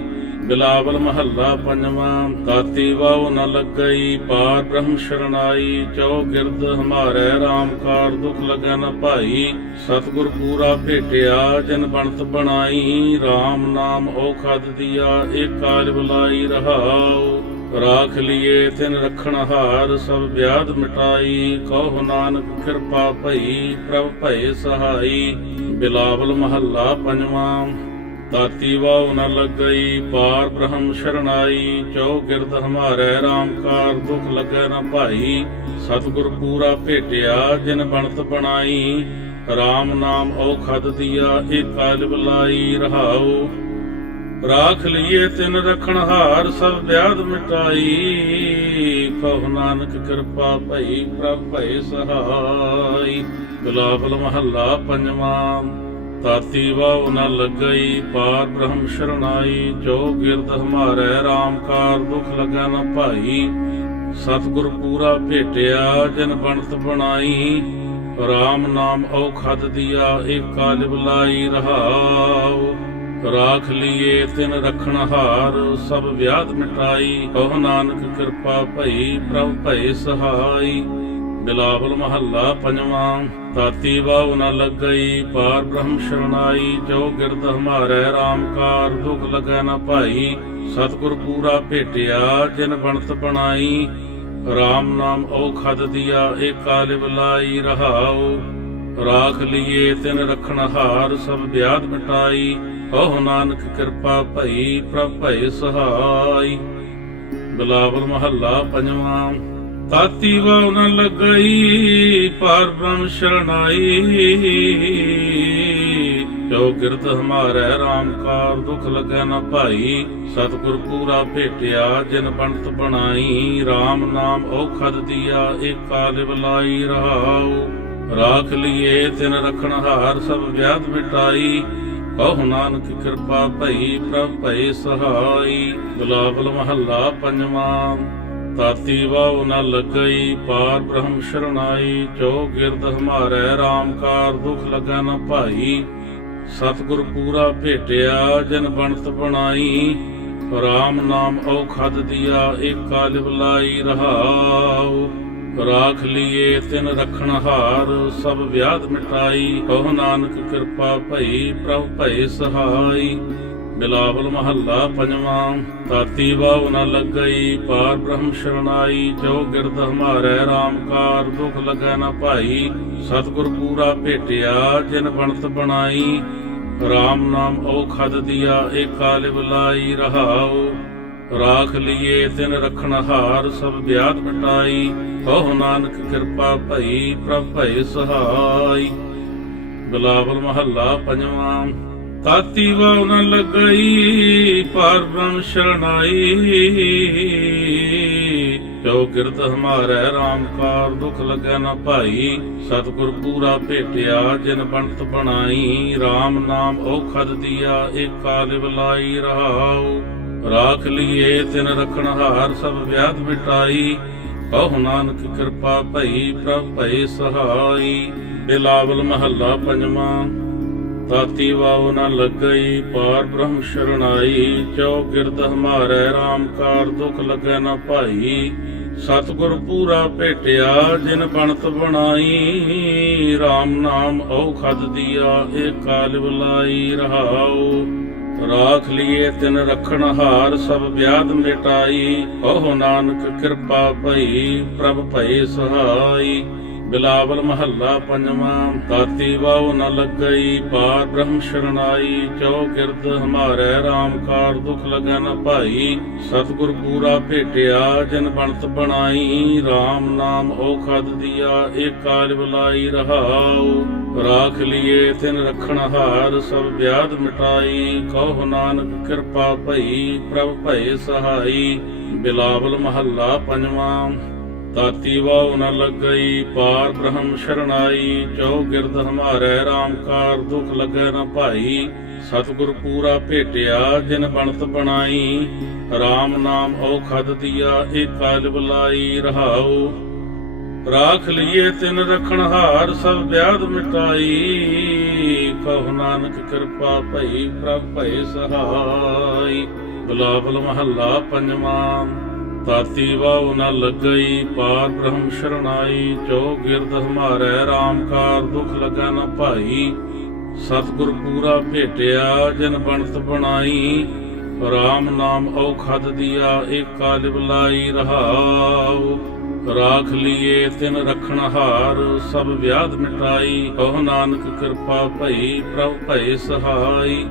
ਬਿਲਾਵਲ ਮਹੱਲਾ ਪੰਜਵਾਂ। ਤਾਤੀ ਵਾਉ ਨ ਲੱਗਈ ਪਾਰ ਬ੍ਰਹਮ ਸ਼ਰਨਾਈ। ਜੋ ਗਿਰਦ ਹਮਾਰੈ RAM ਕਾਰ ਦੁਖ ਲੱਗੈ ਨ ਭਾਈ। ਸਤਿਗੁਰ ਪੂਰਾ ਭੇਟਿਆ ਜਿਨ ਬਣਤ ਬਣਾਈ। RAM ਨਾਮ ਔਖਦ ਦੀਆ ਏਕਾ ਲਿਵ ਲਾਈ ਰਹਾਉ। ਰਾਖ ਲੀਏ ਤਿਨ ਰਖਣ ਹਾਰ ਸਭ ਵਿਆਧ ਮਿਟਾਈ। ਕਹੋ ਨਾਨਕ ਕਿਰਪਾ ਭਈ ਪ੍ਰਭ ਭਏ ਸਹਾਈ। ਬਿਲਾਵਲ ਮਹੱਲਾ ਪੰਜਵਾਂ। ਤਾਤੀ ਵਾਉ ਨ ਲੱਗਈ ਪਾਰ ਬ੍ਰਹਮ ਸ਼ਰਨਾਈ। ਜੋ ਗਿਰਦ ਹਮਾਰੈ RAM ਕਾਰ ਦੁਖ ਲੱਗੈ ਨ ਭਾਈ। ਸਤਿਗੁਰ ਪੂਰਾ ਭੇਟਿਆ ਜਿਨ ਬਣਤ ਬਣਾਈ। RAM ਨਾਮ ਔਖਦ ਦੀਆ ਏਕਾ ਲਿਵ ਲਾਈ ਰਹਾਉ। ਰਾਖ ਲੀਏ ਤਿਨ ਰਖਣ ਹਾਰ ਸਭ ਵਿਆਧ ਮਿਟਾਈ। ਕਹੋ ਨਾਨਕ ਕਿਰਪਾ ਭਈ ਪ੍ਰਭ ਭਏ ਸਹਾਈ। ਬਿਲਾਵਲ ਮਹੱਲਾ ਪੰਜਵਾਂ। ਤਾਤੀ ਵਾਉ ਨ ਲੱਗਈ ਪਾਰ ਬ੍ਰਹਮ ਸ਼ਰਨਾਈ। ਜੋ ਗਿਰਦ ਹਮਾਰੈ RAM ਕਾਰ ਦੁਖ ਲੱਗੈ ਨ ਭਾਈ। ਸਤਿਗੁਰ ਪੂਰਾ ਭੇਟਿਆ ਜਿਨ ਬਣਤ ਬਣਾਈ। RAM ਨਾਮ ਔਖਦ ਦੀਆ ਏਕਾ ਲਿਵ ਲਾਈ ਰਹਾਉ। ਰਾਖ ਲੀਏ ਤਿਨ ਰਖਣ ਹਾਰ ਸਭ ਵਿਆਧ ਮਿਟਾਈ। ਕਹੋ ਨਾਨਕ ਕਿਰਪਾ ਭਈ ਪ੍ਰਭ ਭਏ ਸਹਾਈ। ਬਿਲਾਵਲ ਮਹੱਲਾ ਪੰਜਵਾਂ। ਤਾਤੀ ਵਾਉ ਨ ਲੱਗਈ ਪਾਰ ਬ੍ਰਹਮ ਸ਼ਰਨਾਈ। ਜੋ ਗਿਰਦ ਹਮਾਰੈ RAM ਕਾਰ ਦੁਖ ਲੱਗੈ ਨ ਭਾਈ। ਸਤਿਗੁਰ ਪੂਰਾ ਭੇਟਿਆ ਜਿਨ ਬਣਤ ਬਣਾਈ। RAM ਨਾਮ ਔਖਦ ਦੀਆ ਏਕਾ ਲਿਵ ਲਾਈ ਰਹਾਉ। ਰਾਖ ਲੀਏ ਤਿਨ ਰਖਣ ਹਾਰ ਸਭ ਵਿਆਧ ਮਿਟਾਈ। ਕਹੋ ਨਾਨਕ ਕਿਰਪਾ ਭਈ ਪ੍ਰਭ ਭਏ ਸਹਾਈ। ਬਿਲਾਵਲ ਮਹੱਲਾ ਪੰਜਵਾਂ। ਤਾਤੀ ਵਾਉ ਨ ਲੱਗਈ ਪਾਰ ਬ੍ਰਹਮ ਸ਼ਰਨਾਈ। ਜੋ ਗਿਰਦ ਹਮਾਰੈ RAM ਕਾਰ ਦੁਖ ਲੱਗੈ ਨ ਭਾਈ। ਸਤਿਗੁਰ ਪੂਰਾ ਭੇਟਿਆ ਜਿਨ ਬਣਤ ਬਣਾਈ। RAM ਨਾਮ ਔਖਦ ਦੀਆ ਏਕਾ ਲਿਵ ਲਾਈ ਰਹਾਉ। ਰਾਖ ਲੀਏ ਤਿਨ ਰਖਣ ਹਾਰ ਸਭ ਵਿਆਧ ਮਿਟਾਈ। ਕਹੋ ਨਾਨਕ ਕਿਰਪਾ ਭਈ ਪ੍ਰਭ ਭਏ ਸਹਾਈ। ਬਿਲਾਵਲ ਮਹੱਲਾ ਪੰਜਵਾਂ। ਤਾਤੀ ਵਾਉ ਨ ਲੱਗਈ ਪਾਰ ਬ੍ਰਹਮ ਸ਼ਰਨਾਈ। ਜੋ ਗਿਰਦ ਹਮਾਰੈ RAM ਕਾਰ ਦੁਖ ਲੱਗੈ ਨ ਭਾਈ। ਸਤਿਗੁਰ ਪੂਰਾ ਭੇਟਿਆ ਜਿਨ ਬਣਤ ਬਣਾਈ। ਰਾਮ ਨਾਮ ਔਖਦ ਦੀਆ ਏਕਾ ਲਿਵਲਾਈ ਰਹਾਉ। ਰਾਖ ਲੀਏ ਤਿਨ ਰਖਣ ਹਾਰ ਸਭ ਵਿਆਧ ਮਿਟਾਈ। ਕਹੋ ਨਾਨਕ ਕਿਰਪਾ ਭਈ ਪ੍ਰਭ ਭਏ ਸਹਾਈ। ਬਿਲਾਵਲ ਮਹੱਲਾ ਪੰਜਵਾਂ। ਤਾਤੀ ਵਾਉ ਨ ਲੱਗਈ ਪਾਰ ਬ੍ਰਹਮ ਸ਼ਰਨਾਈ। ਜੋ ਗਿਰਦ ਹਮਾਰੇ ਰਾਮ ਕਾਰ ਦੁਖ ਲੱਗੈ ਨ ਭਾਈ। ਸਤਿਗੁਰ ਪੂਰਾ ਭੇਟਿਆ ਜਿਨ ਬਣਤ ਬਣਾਈ। ਰਾਮ ਨਾਮ ਔਖਦ ਦੀਆ ਏਕਾ ਲਿਵਲਾਈ ਰਹਾਉ। ਰਾਖ ਲੀਏ ਤਿਨ ਰਖਣ ਹਾਰ ਸਭ ਵਿਆਧ ਮਿਟਾਈ। ਕਹੋ ਨਾਨਕ ਕਿਰਪਾ ਭਈ ਪ੍ਰਭ ਭਏ ਸਹਾਈ। ਬਿਲਾਵਲ ਮਹੱਲਾ ਪੰਜਵਾਂ। ਤਾਤੀ ਵਾਉ ਨ ਲੱਗਈ ਪਾਰ ਬ੍ਰਹਮ ਸ਼ਰਨਾਈ। ਜੋ ਗਿਰਦ ਹਮਾਰੇ ਰਾਮ ਕਾਰ ਦੁਖ ਲੱਗੈ ਨ ਭਾਈ। ਸਤਿਗੁਰ ਪੂਰਾ ਭੇਟਿਆ ਜਿਨ ਬਣਤ ਬਣਾਈ। ਰਾਮ ਨਾਮ ਔਖਦ ਦੀਆ ਏਕਾ ਲਿਵਲਾਈ ਰਹਾਉ। ਰਾਖ ਲੀਏ ਤਿਨ ਰਖਣ ਹਾਰ ਸਭ ਵਿਆਧ ਮਿਟਾਈ। ਕਹੋ ਨਾਨਕ ਕਿਰਪਾ ਭਈ ਪ੍ਰਭ ਭਏ ਸਹਾਈ। ਬਿਲਾਵਲ ਮਹੱਲਾ ਪੰਜਵਾਂ। ਤਾਤੀ ਵਾਉ ਨ ਲੱਗਈ ਪਾਰ ਬ੍ਰਹਮ ਸ਼ਰਨਾਈ। ਜੋ ਗਿਰਦ ਹਮਾਰੇ ਰਾਮ ਕਾਰ ਦੁਖ ਲੱਗੈ ਨ ਭਾਈ। ਸਤਿਗੁਰ ਪੂਰਾ ਭੇਟਿਆ ਜਿਨ ਬਣਤ ਬਣਾਈ। ਰਾਮ ਨਾਮ ਔਖਦ ਦੀਆ ਏਕਾ ਲਿਵਲਾਈ ਰਹਾਉ। ਰਾਖ ਲੀਏ ਤਿਨ ਰਖਣ ਹਾਰ ਸਭ ਵਿਆਧ ਮਿਟਾਈ। ਕਹੋ ਨਾਨਕ ਕਿਰਪਾ ਭਈ ਪ੍ਰਭ ਭਏ ਸਹਾਈ। ਬਿਲਾਵਲ ਮਹੱਲਾ ਪੰਜਵਾਂ। ਤਾਤੀ ਵਾਉ ਨ ਲੱਗਈ ਪਾਰ ਬ੍ਰਹਮ ਸ਼ਰਨਾਈ। ਜੋ ਗਿਰਦ ਹਮਾਰੇ ਰਾਮ ਕਾਰ ਦੁਖ ਲੱਗੈ ਨ ਭਾਈ। ਸਤਿਗੁਰ ਪੂਰਾ ਭੇਟਿਆ ਜਿਨ ਬਣਤ ਬਣਾਈ। ਰਾਮ ਨਾਮ ਔਖਦ ਦੀਆ ਏਕਾ ਲਿਵਲਾਈ ਰਹਾਉ। ਰਾਖ ਲੀਏ ਤਿਨ ਰਖਣ ਹਾਰ ਸਭ ਵਿਆਧ ਮਿਟਾਈ। ਕਹੋ ਨਾਨਕ ਕਿਰਪਾ ਭਈ ਪ੍ਰਭ ਭਏ ਸਹਾਈ। ਬਿਲਾਵਲ ਮਹੱਲਾ ਪੰਜਵਾਂ। ਤਾਤੀ ਵਾਉ ਨ ਲੱਗਈ ਪਾਰ ਬ੍ਰਹਮ ਸ਼ਰਨਾਈ। ਜੋ ਗਿਰਦ ਹਮਾਰੇ ਰਾਮ ਕਾਰ ਦੁਖ ਲੱਗੈ ਨ ਭਾਈ। ਸਤਿਗੁਰ ਪੂਰਾ ਭੇਟਿਆ ਜਿਨ ਬਣਤ ਬਣਾਈ। ਰਾਮ ਨਾਮ ਔਖਦ ਦੀਆ ਏਕਾ ਲਿਵਲਾਈ ਰਹਾਉ। ਰਾਖ ਲੀਏ ਤਿਨ ਰਖਣ ਹਾਰ ਸਭ ਵਿਆਧ ਮਿਟਾਈ। ਕਹੋ ਨਾਨਕ ਕਿਰਪਾ ਭਈ ਪ੍ਰਭ ਭਏ ਸਹਾਈ। ਬਿਲਾਵਲ ਮਹੱਲਾ ਪੰਜਵਾਂ। ਤਾਤੀ ਵਾਉ ਨ ਲੱਗਈ ਪਾਰ ਬ੍ਰਹਮ ਸ਼ਰਨਾਈ। ਜੋ ਗਿਰਦ ਹਮਾਰੇ ਰਾਮ ਕਾਰ ਦੁਖ ਲੱਗੈ ਨ ਭਾਈ। ਸਤਿਗੁਰ ਪੂਰਾ ਭੇਟਿਆ ਜਿਨ ਬਣਤ ਬਣਾਈ। ਰਾਮ ਨਾਮ ਔਖਦ ਦੀਆ ਏਕਾ ਲਿਵਲਾਈ ਰਹਾਉ। ਰਾਖ ਲੀਏ ਤਿਨ ਰਖਣ ਹਾਰ ਸਭ ਵਿਆਧ ਮਿਟਾਈ। ਕਹੋ ਨਾਨਕ ਕਿਰਪਾ ਭਈ ਪ੍ਰਭ ਭਏ ਸਹਾਈ।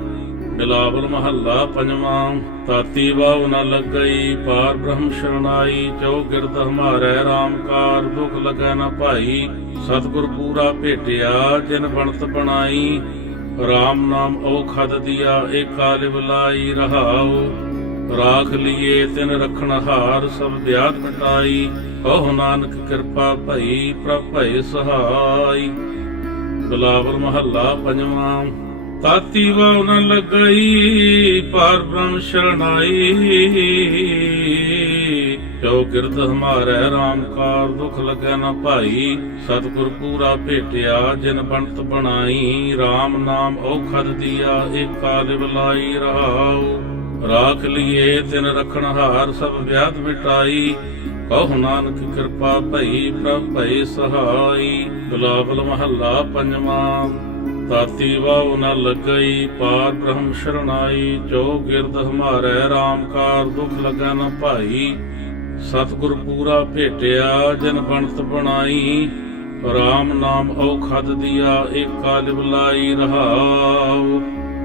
ਬਿਲਾਵਲ ਮਹੱਲਾ ਪੰਜਵਾਂ। ਤਾਤੀ ਵਾਉ ਨ ਲੱਗਈ ਪਾਰ ਬ੍ਰਹਮ ਸ਼ਰਨਾਈ। ਜੋ ਗਿਰਦ ਹਮਾਰੇ ਰਾਮ ਕਾਰ ਦੁਖ ਲੱਗੈ ਨ ਭਾਈ। ਸਤਿਗੁਰ ਪੂਰਾ ਭੇਟਿਆ ਜਿਨ ਬਣਤ ਬਣਾਈ। ਰਾਮ ਨਾਮ ਔਖਦ ਦੀਆ ਏਕਾ ਲਿਵਲਾਈ ਰਹਾਉ। ਰਾਖ ਲੀਏ ਤਿਨ ਰਖਣ ਹਾਰ ਸਭ ਵਿਆਧ ਮਿਟਾਈ। ਕਹੋ ਨਾਨਕ ਕਿਰਪਾ ਭਈ ਪ੍ਰਭ ਭਏ ਸਹਾਈ। ਬਿਲਾਵਲ ਮਹੱਲਾ ਪੰਜਵਾਂ। ਤਾਤੀ ਵਾਉ ਨ ਲੱਗਈ ਪਾਰ ਬ੍ਰਹਮ ਸ਼ਰਨਾਈ। ਜੋ ਗਿਰਦ ਹਮਾਰੇ ਰਾਮ ਕਾਰ ਦੁਖ ਲੱਗੈ ਨ ਭਾਈ। ਸਤਿਗੁਰ ਪੂਰਾ ਭੇਟਿਆ ਜਿਨ ਬਣਤ ਬਣਾਈ। ਰਾਮ ਨਾਮ ਔਖਦ ਦੀਆ ਏਕਾ ਲਿਵਲਾਈ ਰਹਾਉ। ਰਾਖ ਲੀਏ ਤਿਨ ਰਖਣ ਹਾਰ ਸਭ ਵਿਆਧ ਮਿਟਾਈ। ਕਹੋ ਨਾਨਕ ਕਿਰਪਾ ਭਈ ਪ੍ਰਭ ਭਏ ਸਹਾਈ। ਬਿਲਾਵਲ ਮਹੱਲਾ ਪੰਜਵਾਂ। ਤਾਤੀ ਵਾਉ ਨ ਲੱਗਈ ਪਾਰ ਬ੍ਰਹਮ ਸ਼ਰਨਾਈ। ਜੋ ਗਿਰਦ ਹਮਾਰੇ ਰਾਮ ਕਾਰ ਦੁਖ ਲੱਗੈ ਨ ਭਾਈ। ਸਤਿਗੁਰ ਪੂਰਾ ਭੇਟਿਆ ਜਿਨ ਬਣਤ ਬਣਾਈ। ਰਾਮ ਨਾਮ ਔਖਦ ਦੀਆ ਏਕਾ ਲਿਵਲਾਈ ਰਹਾਉ।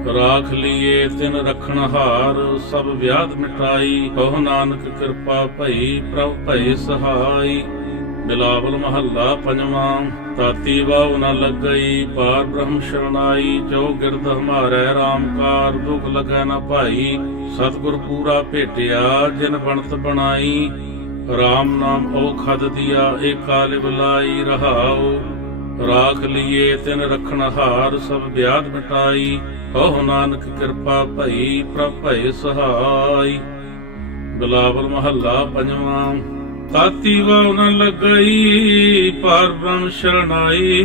ਰਾਖ ਲੀਏ ਤਿਨ ਰਖਣ ਹਾਰ ਸਭ ਵਿਆਧ ਮਿਟਾਈ। ਕਹੋ ਨਾਨਕ ਕਿਰਪਾ ਭਈ ਪ੍ਰਭ ਭਏ ਸਹਾਈ। ਬਿਲਾਵਲ ਮਹੱਲਾ ਪੰਜਵਾਂ। ਤਾਤੀ ਵਾਉ ਨ ਲੱਗਈ ਪਾਰ ਬ੍ਰਹਮ ਸ਼ਰਨਾਈ। ਜੋ ਗਿਰਦ ਹਮਾਰੇ ਰਾਮ ਕਾਰ ਦੁਖ ਲੱਗੈ ਨ ਭਾਈ। ਸਤਿਗੁਰ ਪੂਰਾ ਭੇਟਿਆ ਜਿਨ ਬਣਤ ਬਣਾਈ। ਰਾਮ ਨਾਮ ਔਖਦ ਦੀਆ ਏਕਾ ਲਿਵਲਾਈ ਰਹਾਉ। ਰਾਖ ਲੀਏ ਤਿਨ ਰਖਣ ਹਾਰ ਸਭ ਵਿਆਧ ਮਿਟਾਈ। ਕਹੋ ਨਾਨਕ ਕਿਰਪਾ ਭਈ ਪ੍ਰਭ ਭਏ ਸਹਾਈ। ਬਿਲਾਵਲ ਮਹੱਲਾ ਪੰਜਵਾਂ। ਤਾਤੀ ਵਾਉ ਨ ਲੱਗਈ ਪਾਰ ਬ੍ਰਹਮ ਸ਼ਰਨਾਈ।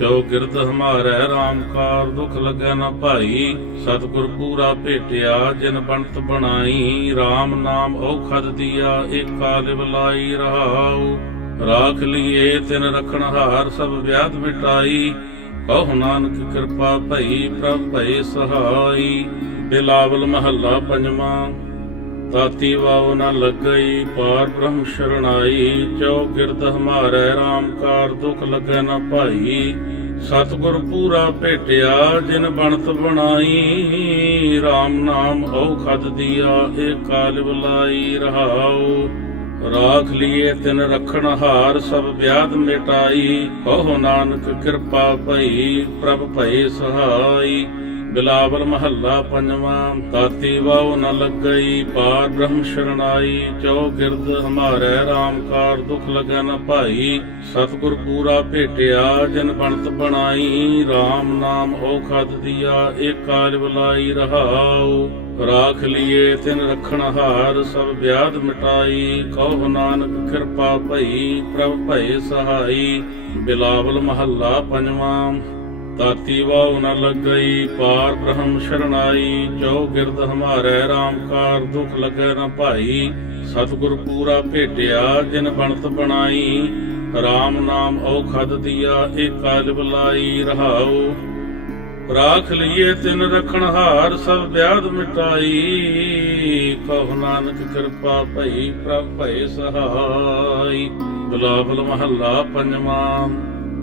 ਜੋ ਗਿਰਦ ਹਮਾਰੈ RAM ਕਾਰ ਦੁਖ ਲੱਗੈ ਨ ਭਾਈ। ਸਤਿਗੁਰ ਪੂਰਾ ਭੇਟਿਆ ਜਿਨ ਬਣਤ ਬਣਾਈ। RAM ਨਾਮ ਔਖਦ ਦੀਆ ਏਕਾ ਲਿਵ ਲਾਈ ਰਹਾਉ। ਰਾਖ ਲੀਏ ਤਿਨ ਰਖਣ ਹਾਰ ਸਭ ਵਿਆਧ ਮਿਟਾਈ। ਕਹੁ ਨਾਨਕ ਕਿਰਪਾ ਭਈ ਪ੍ਰਭ ਭਏ ਸਹਾਈ। ਬਿਲਾਵਲ ਮਹੱਲਾ ਪੰਜਵਾਂ। ਤਾਤੀ ਵਾਉ ਨ ਲੱਗਈ ਪਾਰ ਬ੍ਰਹਮ ਸ਼ਰਣਾਈ। ਚਉ ਗਿਰਦ ਹਮਾਰੈ RAM ਕਾਰ ਦੁਖ ਲੱਗੈ ਨ ਭਾਈ। ਸਤਿਗੁਰ ਪੂਰਾ ਭੇਟਿਆ ਜਿਨ ਬਣਤ ਬਣਾਈ। RAM ਨਾਮ ਔਖਦ ਦੀਆ ਏਕਾ ਲਿਵ ਲਾਈ ਰਹਾਉ। ਰਾਖ ਲੀਏ ਤਿਨ ਰਖਣ ਹਾਰ ਸਭ ਵਿਆਧ ਮਿਟਾਈ। ਕਹੋ ਨਾਨਕ ਕਿਰਪਾ ਭਈ ਪ੍ਰਭ ਭਏ ਸਹਾਈ। ਬਿਲਾਵਲ ਮਹੱਲਾ ਪੰਜਵਾਂ। ਤਾਤੀ ਵਾਉ ਨ ਲੱਗਈ ਪਾਰ ਬ੍ਰਹਮ ਸ਼ਰਣਾਈ। ਚਉ ਗਿਰਦ ਹਮਾਰੈ RAM ਕਾਰ ਦੁਖ ਲੱਗੈ ਨ ਭਾਈ। ਸਤਿਗੁਰ ਪੂਰਾ ਭੇਟਿਆ ਜਿਨ ਬਣਤ ਬਣਾਈ। RAM ਨਾਮ ਔਖਦ ਦੀਆ ਏਕਾ ਲਿਵ ਲਾਈ ਰਹਾਉ। ਰਾਖ ਲੀਏ ਤਿਨ ਰਖਣ ਹਾਰ ਸਭ ਵਿਆਧ ਮਿਟਾਈ। ਕਹੁ ਨਾਨਕ ਕਿਰਪਾ ਭਈ ਪ੍ਰਭ ਭਏ ਸਹਾਈ। ਬਿਲਾਵਲ ਮਹੱਲਾ ਪੰਜਵਾਂ। ਤਾਤੀ ਵਾਉ ਨ ਲੱਗਈ ਪਾਰ ਬ੍ਰਹਮ ਸ਼ਰਣਾਈ। ਚਉ ਗਿਰਦ ਹਮਾਰੈ RAM ਕਾਰ ਦੁਖ ਲੱਗੈ ਨ ਭਾਈ। ਸਤਿਗੁਰ ਪੂਰਾ ਭੇਟਿਆ ਜਿਨ ਬਣਤ ਬਣਾਈ। RAM ਨਾਮ ਔਖਦ ਦੀਆ ਏਕਾ ਲਿਵ ਲਾਈ ਰਹਾਉ। ਰਾਖ ਲੀਏ ਤਿਨ ਰਖਣ ਹਾਰ ਸਭ ਵਿਆਧ ਮਿਟਾਈ। ਕਹੁ ਨਾਨਕ ਕਿਰਪਾ ਭਈ ਪ੍ਰਭ ਭਏ ਸਹਾਈ। ਬਿਲਾਵਲ ਮਹੱਲਾ ਪੰਜਵਾਂ।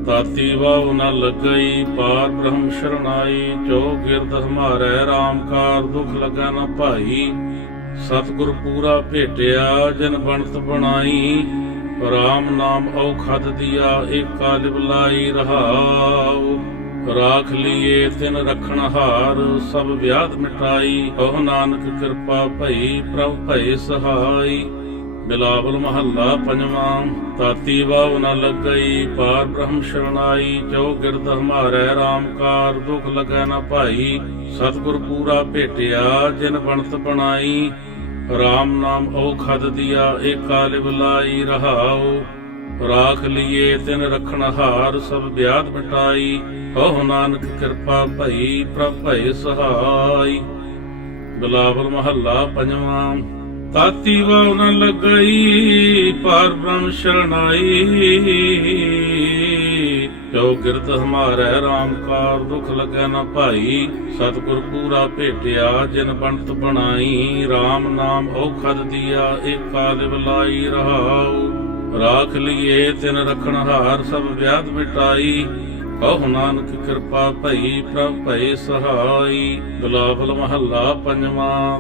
ਤਾਤੀ ਵਾਉ ਨ ਲੱਗਈ ਪਾਰ ਬ੍ਰਹਮ ਸ਼ਰਣਾਈ। ਚਉ ਗਿਰਦ ਹਮਾਰੈ RAM ਕਾਰ ਦੁਖ ਲੱਗੈ ਨ ਭਾਈ। ਸਤਿਗੁਰ ਪੂਰਾ ਭੇਟਿਆ ਜਿਨ ਬਣਤ ਬਣਾਈ। RAM ਨਾਮ ਔਖਦ ਦੀਆ ਏਕਾ ਲਿਵ ਲਾਈ ਰਹਾਉ। ਰਾਖ ਲੀਏ ਤਿਨ ਰਖਣ ਹਾਰ ਸਭ ਵਿਆਧ ਮਿਟਾਈ। ਕਹੁ ਨਾਨਕ ਕਿਰਪਾ ਭਈ ਪ੍ਰਭ ਭਏ ਸਹਾਈ। ਬਿਲਾਵਲ ਮਹੱਲਾ ਪੰਜਵਾਂ। ਤਾਤੀ ਵਾਉ ਨ ਲੱਗਈ ਪਾਰ ਬ੍ਰਹਮ ਸ਼ਰਣਾਈ। ਚਉ ਗਿਰਦ ਹਮਾਰੈ RAM ਕਾਰ ਦੁਖ ਲੱਗੈ ਨ ਭਾਈ। ਸਤਿਗੁਰ ਪੂਰਾ ਭੇਟਿਆ ਜਿਨ ਬਣਤ ਬਣਾਈ। RAM ਨਾਮ ਔਖਦ ਦੀਆ ਏਕਾ ਲਿਵ ਲਾਈ ਰਹਾਉ। ਰਾਖ ਲੀਏ ਤਿਨ ਰਖਣ ਹਾਰ ਸਭ ਵਿਆਧ ਮਿਟਾਈ। ਕਹੁ ਨਾਨਕ ਕਿਰਪਾ ਭਈ ਪ੍ਰਭ ਭਏ ਸਹਾਈ। ਬਿਲਾਵਲ ਮਹੱਲਾ ਪੰਜਵਾਂ। ਤਾਤੀ ਵਾਉ ਨ ਲੱਗਈ ਪਾਰ ਬ੍ਰਹਮ ਸ਼ਰਣਾਈ। ਚਉ ਗਿਰਦ ਹਮਾਰੈ RAM ਕਾਰ ਦੁਖ ਲੱਗੈ ਨ ਭਾਈ। ਸਤਿਗੁਰ ਪੂਰਾ ਭੇਟਿਆ ਜਿਨ ਬਣਤ ਬਣਾਈ। RAM ਨਾਮ ਔਖਦ ਦੀਆ ਏਕਾ ਲਿਵ ਲਾਈ ਰਹਾਉ। ਰਾਖ ਲੀਏ ਤਿਨ ਰਖਣ ਹਾਰ ਸਭ ਵਿਆਧ ਮਿਟਾਈ। ਕਹੁ ਨਾਨਕ ਕਿਰਪਾ ਭਈ ਪ੍ਰਭ ਭਏ ਸਹਾਈ। ਬਿਲਾਵਲ ਮਹੱਲਾ ਪੰਜਵਾਂ।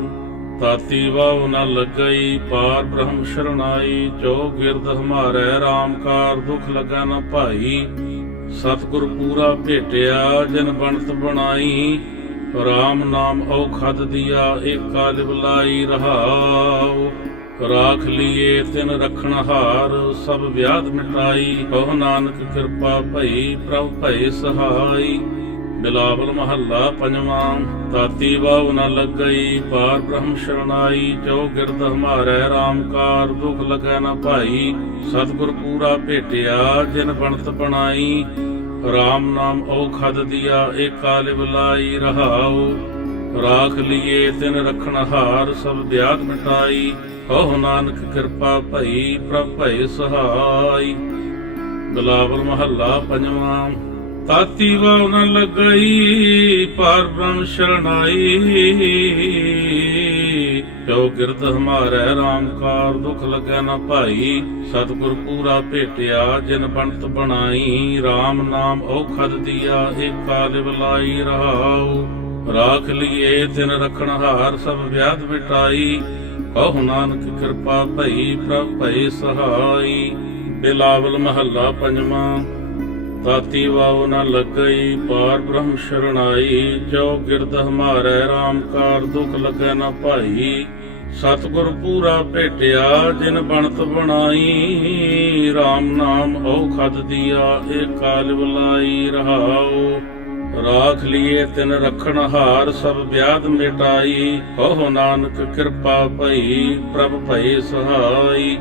ਤਾਤੀ ਵਾਉ ਨ ਲੱਗਈ ਪਾਰ ਬ੍ਰਹਮ ਸ਼ਰਣਾਈ। ਚਉ ਗਿਰਦ ਹਮਾਰੈ RAM ਕਾਰ ਦੁਖ ਲੱਗੈ ਨ ਭਾਈ। ਸਤਿਗੁਰ ਪੂਰਾ ਭੇਟਿਆ ਜਿਨ ਬਣਤ ਬਣਾਈ। RAM ਨਾਮ ਔਖਦ ਦੀਆ ਏਕਾ ਲਿਵ ਲਾਈ ਰਹਾਉ। ਰਾਖ ਲੀਏ ਤਿਨ ਰਖਣ ਹਾਰ ਸਭ ਵਿਆਧ ਮਿਟਾਈ। ਕਹੁ ਨਾਨਕ ਕਿਰਪਾ ਭਈ ਪ੍ਰਭ ਭਏ ਸਹਾਈ। ਬਿਲਾਵਲ ਮਹੱਲਾ ਪੰਜਵਾਂ। ਤਾਤੀ ਵਾਉ ਨ ਲੱਗਈ ਪਾਰ ਬ੍ਰਹਮ ਸ਼ਰਣਾਈ। ਚਉ ਗਿਰਦ ਹਮਾਰੈ RAM ਕਾਰ ਦੁਖ ਲੱਗੈ ਨ ਭਾਈ। ਸਤਿਗੁਰ ਪੂਰਾ ਭੇਟਿਆ ਜਿਨ ਬਣਤ ਬਣਾਈ। RAM ਨਾਮ ਔਖਦ ਦੀਆ ਏਕਾ ਲਿਵ ਲਾਈ ਰਹਾਉ। ਰਾਖ ਲੀਏ ਤਿਨ ਰਖਣ ਹਾਰ ਸਭ ਵਿਆਧ ਮਿਟਾਈ। ਕਹੁ ਨਾਨਕ ਕਿਰਪਾ ਭਈ ਪ੍ਰਭ ਭਏ ਸਹਾਈ। ਬਿਲਾਵਲ ਮਹੱਲਾ ਪੰਜਵਾਂ। ਤਾਤੀ ਵਾਉ ਨ ਲੱਗਈ ਪਾਰ ਬ੍ਰਹਮ ਸ਼ਰਣਾਈ। ਚਉ ਗਿਰਦ ਹਮਾਰੈ RAM ਕਾਰ ਦੁਖ ਲੱਗੈ ਨ ਭਾਈ। ਸਤਿਗੁਰ ਪੂਰਾ ਭੇਟਿਆ ਜਿਨ ਬਣਤ ਬਣਾਈ। RAM ਨਾਮ ਔਖਦ ਦੀਆ ਏਕਾ ਲਿਵ ਲਾਈ ਰਹਾਉ। ਰਾਖ ਲੀਏ ਤਿਨ ਰਖਣ ਹਾਰ ਸਭ ਵਿਆਧ ਮਿਟਾਈ। ਕਹੁ ਨਾਨਕ ਕਿਰਪਾ ਭਈ ਪ੍ਰਭ ਭਏ ਸਹਾਈ। ਬਿਲਾਵਲ ਮਹੱਲਾ ਪੰਜਵਾਂ। ਤਾਤੀ ਵਾਉ ਨ ਲੱਗਈ ਪਾਰ ਬ੍ਰਹਮ ਸ਼ਰਣਾਈ। ਚਉ ਗਿਰਦ ਹਮਾਰੈ RAM ਕਾਰ ਦੁਖ ਲੱਗੈ ਨ ਭਾਈ। ਸਤਿਗੁਰ ਪੂਰਾ ਭੇਟਿਆ ਜਿਨ ਬਣਤ ਬਣਾਈ। RAM ਨਾਮ ਔਖਦ ਦੀਆ ਏਕਾ ਲਿਵ ਲਾਈ ਰਹਾਉ। ਰਾਖ ਲੀਏ ਤਿਨ ਰਖਣ ਹਾਰ ਸਭ ਵਿਆਧ ਮਿਟਾਈ। ਕਹੋ ਨਾਨਕ ਕਿਰਪਾ ਭਈ ਪ੍ਰਭ ਭਏ ਸਹਾਈ।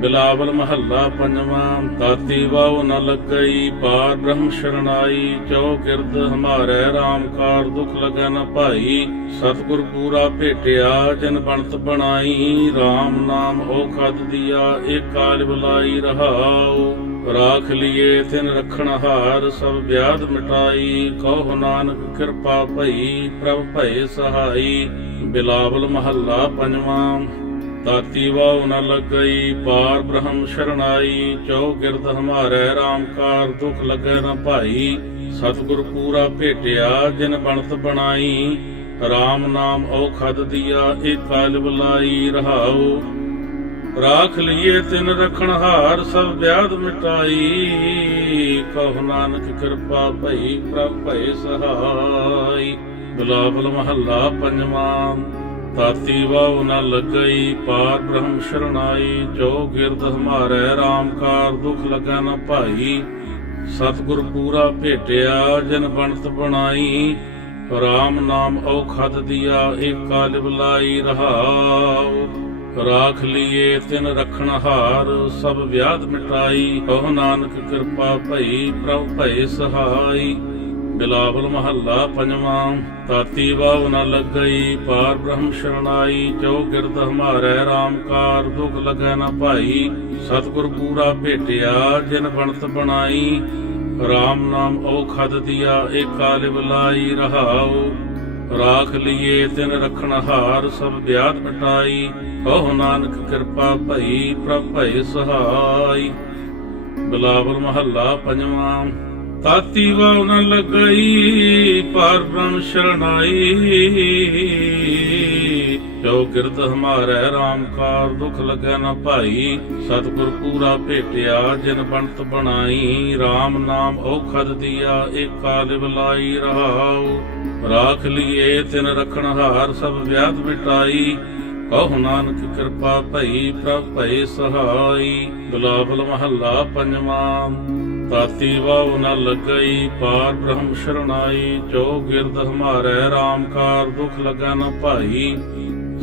ਬਿਲਾਵਲ ਮਹੱਲਾ ਪੰਜਵਾਂ। ਤਾਤੀ ਵਾਉ ਨ ਲੱਗਈ ਪਾਰ ਬ੍ਰਹਮ ਸ਼ਰਨਾਈ। ਜੋ ਗਿਰਦ ਹਮਾਰੇ RAM ਕਾਰ ਦੁਖ ਲਗੈ ਨ ਭਾਈ। ਸਤਿਗੁਰ ਪੂਰਾ ਭੇਟਿਆ ਜਿਨ ਬਣਤ ਬਣਾਈ। RAM ਨਾਮ ਔਖਦ ਦੀਆ ਏਕ ਕਾਲ ਬੁਲਾਈ ਰਹਾਉ। ਰਾਖ ਲੀਏ ਤਿਨ ਰਖਣ ਹਾਰ ਸਭ ਵਿਆਧ ਮਿਟਾਈ। ਕਹੋ ਨਾਨਕ ਕਿਰਪਾ ਭਈ ਪ੍ਰਭ ਭਏ ਸਹਾਈ। ਬਿਲਾਵਲ ਮਹੱਲਾ ਪੰਜਵਾਂ। ਤਾਤੀ ਵਾਉ ਨ ਲੱਗਈ ਪਾਰ ਬ੍ਰਹਮ ਸ਼ਰਨਾਈ। ਜੋ ਗਿਰਦ ਹਮਾਰੇ RAM ਕਾਰ ਦੁਖ ਲਗੈ ਨ ਭਾਈ। ਸਤਿਗੁਰ ਪੂਰਾ ਭੇਟਿਆ ਜਿਨ ਬਣਤ ਬਣਾਈ। RAM ਨਾਮ ਔਖਦ ਦੀਆ ਏਕ ਕਾਲ ਬੁਲਾਈ ਰਹਾਉ। ਰਾਖ ਲੀਏ ਤਿਨ ਰਖਣ ਹਾਰ ਸਭ ਵਿਆਧ ਮਿਟਾਈ। ਕਹੋ ਨਾਨਕ ਕਿਰਪਾ ਭਈ ਪ੍ਰਭ ਭਏ ਸਹਾਈ। ਬਿਲਾਵਲ ਮਹੱਲਾ ਪੰਜਵਾਂ। ਤਾਤੀ ਵਾਉ ਨ ਲੱਗਈ ਪਾਰ ਬ੍ਰਹਮ ਸ਼ਰਨਾਈ। ਜੋ ਗਿਰਦ ਹਮਾਰੇ RAM ਕਾਰ ਦੁਖ ਲਗੈ ਨ ਭਾਈ। ਸਤਿਗੁਰ ਪੂਰਾ ਭੇਟਿਆ ਜਿਨ ਬਣਤ ਬਣਾਈ। RAM ਨਾਮ ਔਖਦ ਦੀਆ ਏਕ ਕਾਲ ਬੁਲਾਈ ਰਹਾਉ। ਰਾਖ ਲੀਏ ਤਿਨ ਰਖਣ ਹਾਰ ਸਭ ਵਿਆਧ ਮਿਟਾਈ। ਕਹੋ ਨਾਨਕ ਕਿਰਪਾ ਭਈ ਪ੍ਰਭ ਭਏ ਸਹਾਈ। ਬਿਲਾਵਲ ਮਹੱਲਾ ਪੰਜਵਾਂ। ਤਾਤੀ ਵਾਉ ਨ ਲੱਗਈ ਪਾਰ ਬ੍ਰਹਮ ਸ਼ਰਨਾਈ। ਜੋ ਗਿਰਦ ਹਮਾਰੇ RAM ਕਾਰ ਦੁਖ ਲਗੈ ਨ ਭਾਈ। ਸਤਿਗੁਰ ਪੂਰਾ ਭੇਟਿਆ ਜਿਨ ਬਣਤ ਬਣਾਈ। RAM ਨਾਮ ਔਖਦ ਦੀਆ ਏਕ ਕਾਲ ਬੁਲਾਈ ਰਹਾਉ। ਰਾਖ ਲੀਏ ਤਿਨ ਰਖਣ ਹਾਰ ਸਭ ਵਿਆਧ ਮਿਟਾਈ। ਕਹੋ ਨਾਨਕ ਕਿਰਪਾ ਭਈ ਪ੍ਰਭ ਭਏ ਸਹਾਈ। ਬਿਲਾਵਲ ਮਹੱਲਾ ਪੰਜਵਾਂ। ਤਾਤੀ ਵਾਉ ਨ ਲੱਗਈ ਪਾਰ ਬ੍ਰਹਮ ਸ਼ਰਨਾਈ। ਜੋ ਗਿਰਦ ਹਮਾਰੇ RAM ਕਾਰ ਦੁਖ ਲਗੈ ਨ ਭਾਈ। ਸਤਿਗੁਰ ਪੂਰਾ ਭੇਟਿਆ ਜਿਨ ਬਣਤ ਬਣਾਈ। RAM ਨਾਮ ਔਖਦ ਦੀਆ ਏਕ ਕਾਲ ਬੁਲਾਈ ਰਹਾਉ। ਰਾਖ ਲੀਏ ਤਿਨ ਰਖਣ ਹਾਰ ਸਭ ਵਿਆਧ ਮਿਟਾਈ। ਕਹੋ ਨਾਨਕ ਕਿਰਪਾ ਭਈ ਪ੍ਰਭ ਭਏ ਸਹਾਈ। ਬਿਲਾਵਲ ਮਹੱਲਾ ਪੰਜਵਾਂ। ਤਾਤੀ ਵਾਉ ਨ ਲੱਗਈ ਪਾਰ ਬ੍ਰਹਮ ਸ਼ਰਨਾਈ। ਜੋ ਗਿਰਦ ਹਮਾਰੇ RAM ਕਾਰ ਦੁਖ ਲਗੈ ਨ ਭਾਈ।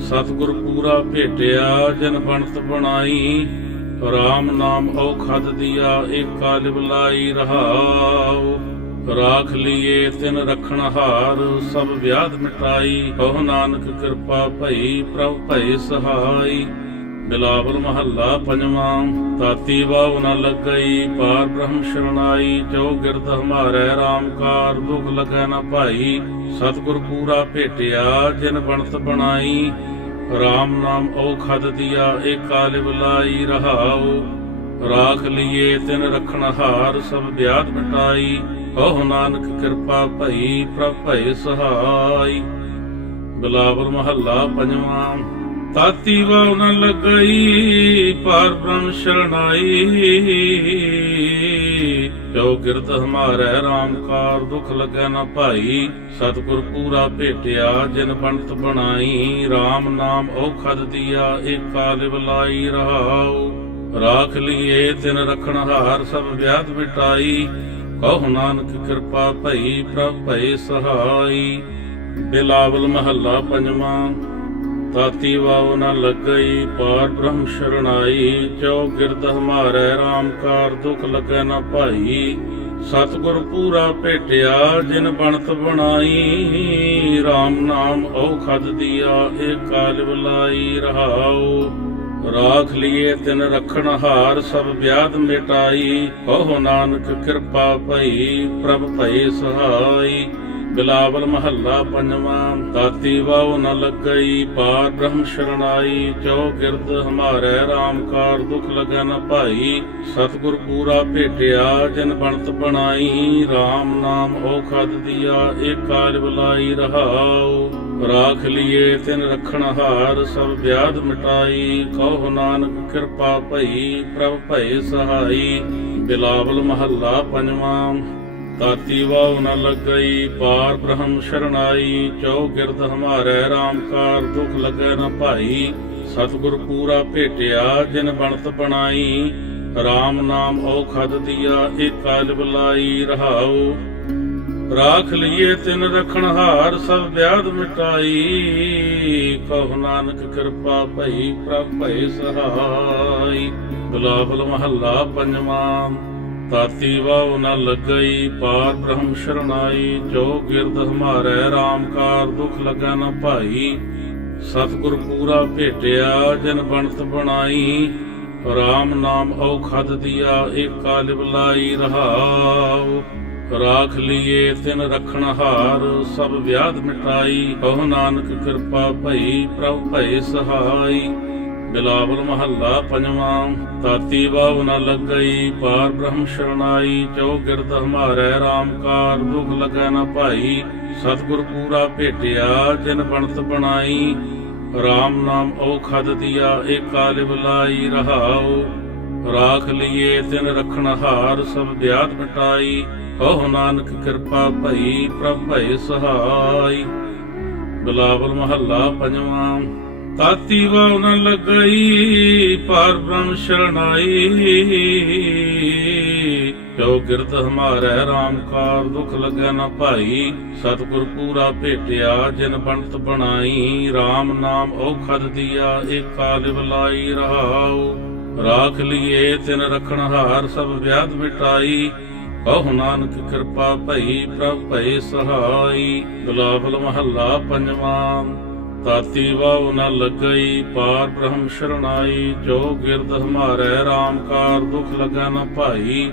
ਸਤਿਗੁਰ ਪੂਰਾ ਭੇਟਿਆ ਜਿਨ ਬਣਤ ਬਣਾਈ। RAM ਨਾਮ ਔਖਦ ਦੀਆ ਏਕ ਕਾਲ ਬੁਲਾਈ ਰਹਾਉ। ਰਾਖ ਲੀਏ ਤਿਨ ਰਖਣ ਹਾਰ ਸਭ ਵਿਆਧ ਮਿਟਾਈ। ਕਹੋ ਨਾਨਕ ਕਿਰਪਾ ਭਈ ਪ੍ਰਭ ਭਏ ਸਹਾਈ। ਬਿਲਾਵਲ ਮਹੱਲਾ ਪੰਜਵਾਂ। ਤਾਤੀ ਵਾਉ ਨ ਲੱਗਈ ਪਾਰ ਬ੍ਰਹਮ ਸ਼ਰਨਾਈ। ਜੋ ਗਿਰਦ ਹਮਾਰੇ RAM ਕਾਰ ਦੁਖ ਲਗੈ ਨ ਭਾਈ। ਸਤਿਗੁਰ ਪੂਰਾ ਭੇਟਿਆ ਜਿਨ ਬਣਤ ਬਣਾਈ। RAM ਨਾਮ ਔਖਦ ਦੀਆ ਏਕ ਕਾਲ ਬੁਲਾਈ ਰਹਾਉ। ਰਾਖ ਲੀਏ ਤਿਨ ਰਖਣ ਹਾਰ ਸਭ ਵਿਆਧ ਮਿਟਾਈ। ਕਹੋ ਨਾਨਕ ਕਿਰਪਾ ਭਈ ਪ੍ਰਭ ਭਏ ਸਹਾਈ। ਬਿਲਾਵਲ ਮਹੱਲਾ ਪੰਜਵਾਂ। ਤਾਤੀ ਵਾਉ ਨ ਲੱਗਈ ਪਾਰ ਬ੍ਰਹਮ ਸ਼ਰਨਾਈ। ਜੋ ਗਿਰਦ ਹਮਾਰੇ RAM ਕਾਰ ਦੁਖ ਲਗੈ ਨ ਭਾਈ। ਸਤਿਗੁਰ ਪੂਰਾ ਭੇਟਿਆ ਜਿਨ ਬਣਤ ਬਣਾਈ। RAM ਨਾਮ ਔਖਦ ਦੀਆ ਏਕ ਕਾਲ ਬੁਲਾਈ ਰਹਾਉ। ਰਾਖ ਲੀਏ ਤਿਨ ਰਖਣ ਹਾਰ ਸਭ ਵਿਆਧ ਮਿਟਾਈ। ਕਹੋ ਨਾਨਕ ਕਿਰਪਾ ਭਈ ਪ੍ਰਭ ਭਏ ਸਹਾਈ। ਬਿਲਾਵਲ ਮਹੱਲਾ ਪੰਜਵਾਂ। ਤਾਤੀ ਵਾਉ ਨ ਲੱਗਈ ਪਾਰ ਬ੍ਰਹਮ ਸ਼ਰਨਾਈ। ਜੋ ਗਿਰਦ ਹਮਾਰੇ RAM ਕਾਰ ਦੁਖ ਲਗੈ ਨ ਭਾਈ। ਸਤਿਗੁਰ ਪੂਰਾ ਭੇਟਿਆ ਜਿਨ ਬਣਤ ਬਣਾਈ। RAM ਨਾਮ ਔਖਦ ਦੀਆ ਏਕ ਕਾਲ ਬੁਲਾਈ ਰਹਾਉ। ਰਾਖ ਲੀਏ ਤਿਨ ਰਖਣ ਹਾਰ ਸਭ ਵਿਆਧ ਮਿਟਾਈ। ਕਹੋ ਨਾਨਕ ਕਿਰਪਾ ਭਈ ਪ੍ਰਭ ਭਏ ਸਹਾਈ। ਬਿਲਾਵਲ ਮਹੱਲਾ ਪੰਜਵਾਂ। ਤਾਤੀ ਵਾਉ ਨ ਲੱਗਈ ਪਾਰ ਬ੍ਰਹਮ ਸ਼ਰਨਾਈ। ਜੋ ਗਿਰਦ ਹਮਾਰੇ RAM ਕਾਰ ਦੁਖ ਲਗੈ ਨ ਭਾਈ। ਸਤਿਗੁਰ ਪੂਰਾ ਭੇਟਿਆ ਜਿਨ ਬਣਤ ਬਣਾਈ। RAM ਨਾਮ ਔਖਦ ਦੀਆ ਏਕ ਕਾਲ ਬੁਲਾਈ ਰਹਾਉ। ਰਾਖ ਲੀਏ ਤਿਨ ਰਖਣ ਹਾਰ ਸਭ ਵਿਆਧ ਮਿਟਾਈ। ਕਹੋ ਨਾਨਕ ਕਿਰਪਾ ਭਈ ਪ੍ਰਭ ਭਏ ਸਹਾਈ। ਬਿਲਾਵਲ ਮਹੱਲਾ ਪੰਜਵਾਂ। ਤਾਤੀ ਵਾਉ ਨ ਲੱਗਈ ਪਾਰ ਬ੍ਰਹਮ ਸ਼ਰਨਾਈ। ਜੋ ਗਿਰਦ ਹਮਾਰੇ RAM ਕਾਰ ਦੁਖ ਲਗੈ ਨ ਭਾਈ। ਸਤਿਗੁਰ ਪੂਰਾ ਭੇਟਿਆ ਜਿਨ ਬਣਤ ਬਣਾਈ। RAM ਨਾਮ ਔਖਦ ਦੀਆ ਏਕ ਕਾਲ ਬੁਲਾਈ ਰਹਾਉ। ਰਾਖ ਲਈਏ ਤਿਨ ਰਖਣਹਾਰ ਸਭ ਵਿਆਧ ਮਿਟਾਈ। ਕਹੁ ਨਾਨਕ ਕਿਰਪਾ ਭਈ ਪ੍ਰਭ ਭਏ ਸਹਾਈ। ਬਿਲਾਵਲ ਮਹੱਲਾ ਪੰਜਵਾਂ। ਤਾਤੀ ਵਾਉ ਨ ਲੱਗਈ ਪਾਰ ਬ੍ਰਹਮ ਸ਼ਰਨਾਈ। ਜੋ ਗਿਰਦ ਹਮਾਰੇ RAM ਕਾਰ ਦੁਖ ਲਗੈ ਨ ਭਾਈ। ਸਤਿਗੁਰ ਪੂਰਾ ਭੇਟਿਆ ਜਿਨ ਬਣਤ ਬਣਾਈ। RAM ਨਾਮ ਔਖਦ ਦੀਆ ਏਕਾ ਲਿਵਲਾਈ ਰਹਾਉ। ਰਾਖ ਲਈਏ ਤਿਨ ਰਖਣਹਾਰ ਸਭ ਵਿਆਧ ਮਿਟਾਈ। ਕਹੁ ਨਾਨਕ ਕਿਰਪਾ ਭਈ ਪ੍ਰਭ ਭਏ ਸਹਾਈ। ਬਿਲਾਵਲ ਮਹੱਲਾ ਪੰਜਵਾਂ। ਤਾਤੀ ਵਾਉ ਨ ਲੱਗਈ ਪਾਰ ਬ੍ਰਹਮ ਸ਼ਰਨਾਈ। ਜੋ ਗਿਰਦ ਹਮਾਰੇ RAM ਕਾਰ ਦੁਖ ਲਗੈ ਨ ਭਾਈ। ਸਤਿਗੁਰ ਪੂਰਾ ਭੇਟਿਆ ਜਿਨ ਬਣਤ ਬਣਾਈ। RAM ਨਾਮ ਔਖਦ ਦੀਆ ਏਕਾ ਲਿਵਲਾਈ ਰਹਾਉ। ਰਾਖ ਲਈਏ ਤਿਨ ਰਖਣਹਾਰ ਸਭ ਵਿਆਧ ਮਿਟਾਈ। ਕਹੁ ਨਾਨਕ ਕਿਰਪਾ ਭਈ ਪ੍ਰਭ ਭਏ ਸਹਾਈ। ਬਿਲਾਵਲ ਮਹੱਲਾ ਪੰਜਵਾਂ। ਤਾਤੀ ਵਾਉ ਨ ਲੱਗਈ ਪਾਰ ਬ੍ਰਹਮ ਸ਼ਰਨਾਈ। ਜੋ ਗਿਰਦ ਹਮਾਰੇ RAM ਕਾਰ ਦੁਖ ਲਗੈ ਨ ਭਾਈ। ਸਤਿਗੁਰ ਪੂਰਾ ਭੇਟਿਆ ਜਿਨ ਬਣਤ ਬਣਾਈ। RAM ਨਾਮ ਔਖਦ ਦੀਆ ਏਕਾ ਲਿਵਲਾਈ ਰਹਾਉ। ਰਾਖ ਲਈਏ ਤਿਨ ਰਖਣਹਾਰ ਸਭ ਵਿਆਧ ਮਿਟਾਈ। ਕਹੁ ਨਾਨਕ ਕਿਰਪਾ ਭਈ ਪ੍ਰਭ ਭਏ ਸਹਾਈ। ਬਿਲਾਵਲ ਮਹੱਲਾ ਪੰਜਵਾਂ। ਤਾਤੀ ਵਾਉ ਨ ਲੱਗਈ ਪਾਰ ਬ੍ਰਹਮ ਸ਼ਰਨਾਈ। ਜੋ ਗਿਰਦ ਹਮਾਰੇ RAM ਕਾਰ ਦੁਖ ਲਗੈ ਨ ਭਾਈ।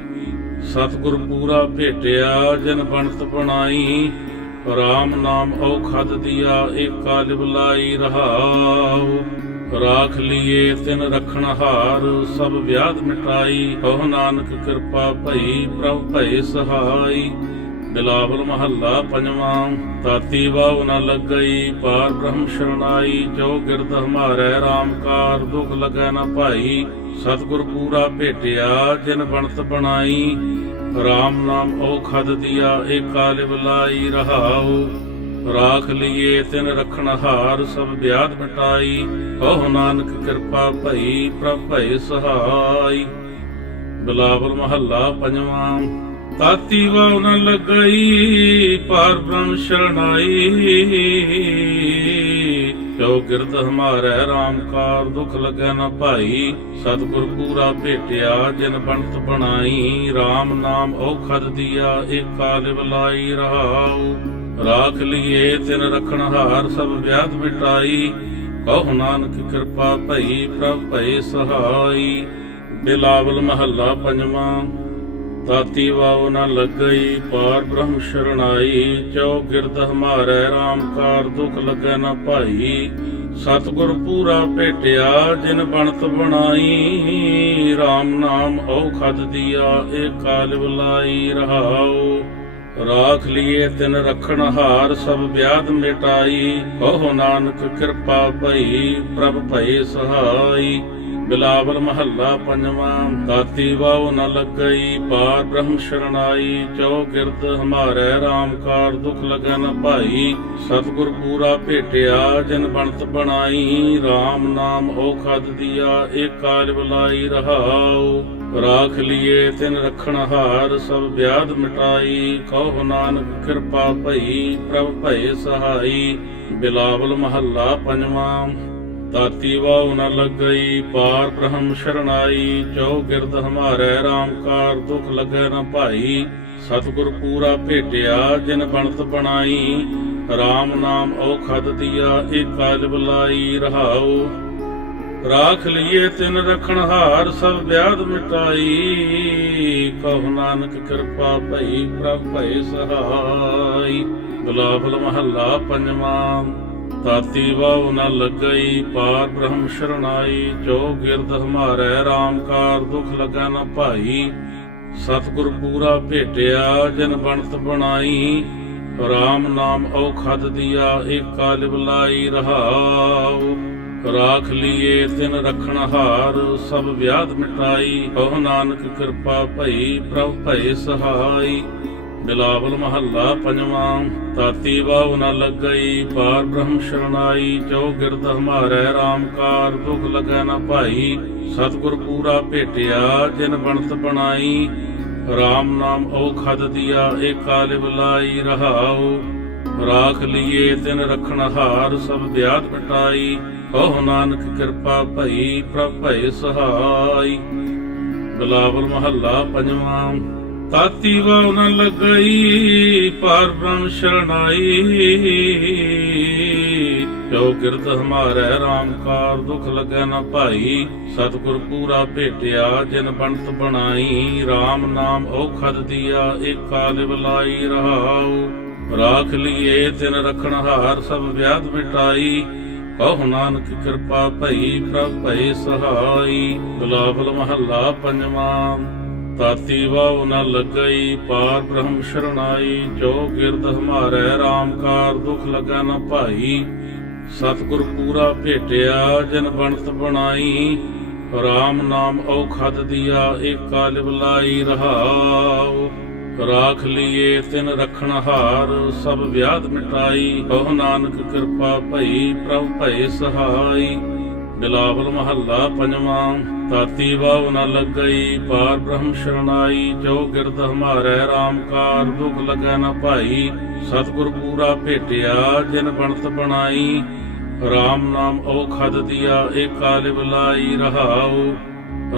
ਸਤਿਗੁਰ ਪੂਰਾ ਭੇਟਿਆ ਜਿਨ ਬਣਤ ਬਣਾਈ। RAM ਨਾਮ ਔਖਦ ਦੀਆ ਏਕਾ ਲਿਵਲਾਈ ਰਹਾਉ। ਰਾਖ ਲਈਏ ਤਿਨ ਰਖਣਹਾਰ ਸਭ ਵਿਆਧ ਮਿਟਾਈ। ਕਹੁ ਨਾਨਕ ਕਿਰਪਾ ਭਈ ਪ੍ਰਭ ਭਏ ਸਹਾਈ। ਬਿਲਾਵਲ ਮਹੱਲਾ ਪੰਜਵਾਂ। ਤਾਤੀ ਵਾਉ ਨ ਲੱਗਈ ਪਾਰ ਬ੍ਰਹਮ ਸ਼ਰਨਾਈ। ਜੋ ਗਿਰਦ ਹਮਾਰੇ RAM ਕਾਰ ਦੁਖ ਲਗੈ ਨ ਭਾਈ। ਸਤਿਗੁਰ ਪੂਰਾ ਭੇਟਿਆ ਜਿਨ ਬਣਤ ਬਣਾਈ। RAM ਨਾਮ ਔਖਦ ਦੀਆ ਏਕਾ ਲਿਵਲਾਈ ਰਹਾਉ। ਰਾਖ ਲਈਏ ਤਿਨ ਰਖਣਹਾਰ ਸਭ ਵਿਆਧ ਮਿਟਾਈ। ਕਹੁ ਨਾਨਕ ਕਿਰਪਾ ਭਈ ਪ੍ਰਭ ਭਏ ਸਹਾਈ। ਬਿਲਾਵਲ ਮਹੱਲਾ ਪੰਜਵਾਂ। ਤਾਤੀ ਵਾਉ ਨ ਲੱਗਈ ਪਾਰ ਬ੍ਰਹਮ ਸ਼ਰਨਾਈ। ਜੋ ਗਿਰਦ ਹਮਾਰੇ RAM ਕਾਰ ਦੁਖ ਲਗੈ ਨ ਭਾਈ। ਸਤਿਗੁਰ ਪੂਰਾ ਭੇਟਿਆ ਜਿਨ ਬਣਤ ਬਣਾਈ। RAM ਨਾਮ ਔਖਦ ਦੀਆ ਏਕਾ ਲਿਵਲਾਈ ਰਹਾਉ। ਰਾਖ ਲਈਏ ਤਿਨ ਰਖਣਹਾਰ ਸਭ ਵਿਆਧ ਮਿਟਾਈ। ਕਹੁ ਨਾਨਕ ਕਿਰਪਾ ਭਈ ਪ੍ਰਭ ਭਏ ਸਹਾਈ। ਬਿਲਾਵਲ ਮਹੱਲਾ ਪੰਜਵਾਂ। ਤਾਤੀ ਵਾਉ ਨ ਲੱਗਈ ਪਾਰ ਬ੍ਰਹਮ ਸ਼ਰਨਾਈ। ਜੋ ਗਿਰਦ ਹਮਾਰੇ RAM ਕਾਰ ਦੁਖ ਲਗੈ ਨ ਭਾਈ। ਸਤਿਗੁਰ ਪੂਰਾ ਭੇਟਿਆ ਜਿਨ ਬਣਤ ਬਣਾਈ। RAM ਨਾਮ ਔਖਦ ਦੀਆ ਏਕਾ ਲਿਵਲਾਈ ਰਹਾਉ। ਰਾਖ ਲਈਏ ਤਿਨ ਰਖਣਹਾਰ ਸਭ ਵਿਆਧ ਮਿਟਾਈ। ਕਹੁ ਨਾਨਕ ਕਿਰਪਾ ਭਈ ਪ੍ਰਭ ਭਏ ਸਹਾਈ। ਬਿਲਾਵਲ ਮਹੱਲਾ ਪੰਜਵਾਂ। ਤਾਤੀ ਵਾਉ ਨ ਲੱਗਈ ਪਾਰ ਬ੍ਰਹਮ ਸ਼ਰਨਾਈ। ਜੋ ਗਿਰਦ ਹਮਾਰੇ RAM ਕਾਰ ਦੁਖ ਲਗੈ ਨ ਭਾਈ। ਸਤਿਗੁਰ ਪੂਰਾ ਭੇਟਿਆ ਜਿਨ ਬਣਤ ਬਣਾਈ। RAM ਨਾਮ ਔਖਦ ਦੀਆ ਏਕਾ ਲਿਵਲਾਈ ਰਹਾਉ। ਰਾਖ ਲਈਏ ਤਿਨ ਰਖਣਹਾਰ ਸਭ ਵਿਆਧ ਮਿਟਾਈ। ਕਹੁ ਨਾਨਕ ਕਿਰਪਾ ਭਈ ਪ੍ਰਭ ਭਏ ਸਹਾਈ। ਬਿਲਾਵਲ ਮਹੱਲਾ ਪੰਜਵਾਂ। ਤਾਤੀ ਵਾਉ ਨ ਲੱਗਈ ਪਾਰ ਬ੍ਰਹਮ ਸ਼ਰਨਾਈ। ਜੋ ਗਿਰਦ ਹਮਾਰੇ RAM ਕਾਰ ਦੁਖ ਲਗੈ ਨ ਭਾਈ। ਸਤਿਗੁਰ ਪੂਰਾ ਭੇਟਿਆ ਜਿਨ ਬਣਤ ਬਣਾਈ। RAM ਨਾਮ ਔਖਦ ਦੀਆ ਏਕਾ ਲਿਵਲਾਈ ਰਹਾਉ। ਰਾਖ ਲਈਏ ਤਿਨ ਰਖਣਹਾਰ ਸਭ ਵਿਆਧ ਮਿਟਾਈ। ਕਹੁ ਨਾਨਕ ਕਿਰਪਾ ਭਈ ਪ੍ਰਭ ਭਏ ਸਹਾਈ। ਬਿਲਾਵਲ ਮਹੱਲਾ ਪੰਜਵਾਂ। ਤਾਤੀ ਵਾਉ ਨ ਲੱਗਈ ਪਾਰ ਬ੍ਰਹਮ ਸ਼ਰਨਾਈ। ਜੋ ਗਿਰਦ ਹਮਾਰੇ RAM ਕਾਰ ਦੁਖ ਲਗੈ ਨ ਭਾਈ। ਸਤਿਗੁਰ ਪੂਰਾ ਭੇਟਿਆ ਜਿਨ ਬਣਤ ਬਣਾਈ। RAM ਨਾਮ ਔਖਦ ਦੀਆ ਏਕਾ ਲਿਵਲਾਈ ਰਹਾਉ। ਰਾਖ ਲਈਏ ਤਿਨ ਰਖਣਹਾਰ ਸਭ ਵਿਆਧ ਮਿਟਾਈ। ਕਹੁ ਨਾਨਕ ਕਿਰਪਾ ਭਈ ਪ੍ਰਭ ਭਏ ਸਹਾਈ। ਬਿਲਾਵਲ ਮਹੱਲਾ ਪੰਜਵਾਂ। ਤਾਤੀ ਵਾਉ ਨ ਲੱਗਈ ਪਾਰ ਬ੍ਰਹਮ ਸ਼ਰਨਾਈ। ਜੋ ਗਿਰਦ ਹਮਾਰੇ RAM ਕਾਰ ਦੁਖ ਲਗੈ ਨ ਭਾਈ। ਸਤਿਗੁਰ ਪੂਰਾ ਭੇਟਿਆ ਜਿਨ ਬਣਤ ਬਣਾਈ। RAM नाम औखद दिया एका लिव लाई रहाओ। राख लिये तिन रखनहार सब व्याध मिटाई। कहो नानक कृपा भई प्रभ भय सहाय। बिलावल महला पंजवा। ताती वाव न लगई पार ब्रह्म शरणाई। जो गिरद हमारे राम कार दुख लगे न भाई। सतगुर पूरा भेटिया जिन बनत बनाई। राम नाम औखद दिया एका लिव लाई रहाओ। राख लिये तिन रखनहार सब व्याध मिटाई। कहो नानक कृपा भई प्रभ भय सहाय। बिलावल महला पंजवा। ताती वाव न लगई पार ब्रह्म शरणाई। जो गिरद हमारे राम कार दुख लगे न भाई। सतगुर पूरा भेटिया जिन बनत बनाई। राम नाम औखद दिया एका लिव लाई रहाओ। राख लिये तिन रखनहार सब व्याध मिटाई। कहो नानक कृपा भई प्रभ भय सहाय। बिलावल महला पंजवा। ताती वाव न लगई पार ब्रह्म शरणाई। जो गिरद हमारे राम कार दुख लगे न भाई। सतगुर पूरा भेटिया जिन बनत बनाई। राम नाम औखद दिया एका लिव लाई रहाओ।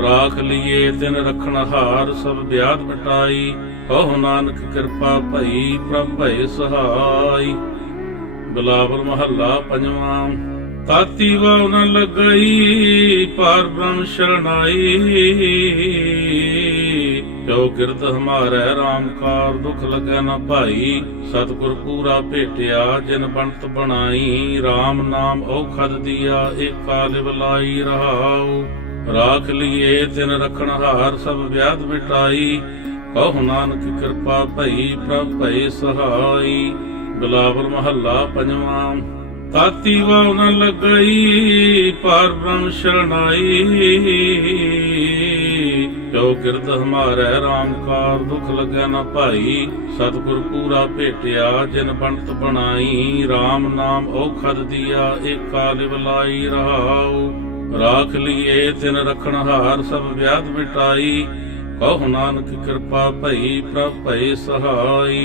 राख लिये तिन रखनहार सब व्याध मिटाई। कहो नानक कृपा भई प्रभ भय सहाय। बिलावल महला पंजवा। ताती वाव न लगई पार ब्रह्म शरणाई। जो गिरद हमारे राम कार दुख लगे न भाई। सतगुर पूरा भेटिया जिन बनत बनाई। राम नाम औखद दिया एका लिव लाई रहाओ। राख लिये तिन रखनहार सब व्याध मिटाई। कहो नानक कृपा भई प्रभ भय सहाय। बिलावल महला पंजवा। ताती वाव न लगई पार ब्रह्म शरणाई। जो गिरद हमारे राम कार दुख लगे न भाई। सतगुर पूरा भेटिया जिन बनत बनाई। राम नाम औखद दिया एका लिव लाई रहाओ। राख लिये तिन रखनहार सब व्याध मिटाई। कहो नानक कृपा भई प्रभ भय सहाय। बिलावल महला पंजवा। ताती वाव न लगई पार ब्रह्म शरणाई। जो गिरद हमारे राम कार दुख लगे न भाई। सतगुर पूरा भेटिया जिन बनत बनाई। राम नाम औखद दिया एका लिव लाई रहाओ। राख लिये तिन रखनहार सब व्याध मिटाई। कहो नानक कृपा भई प्रभ भय सहाय।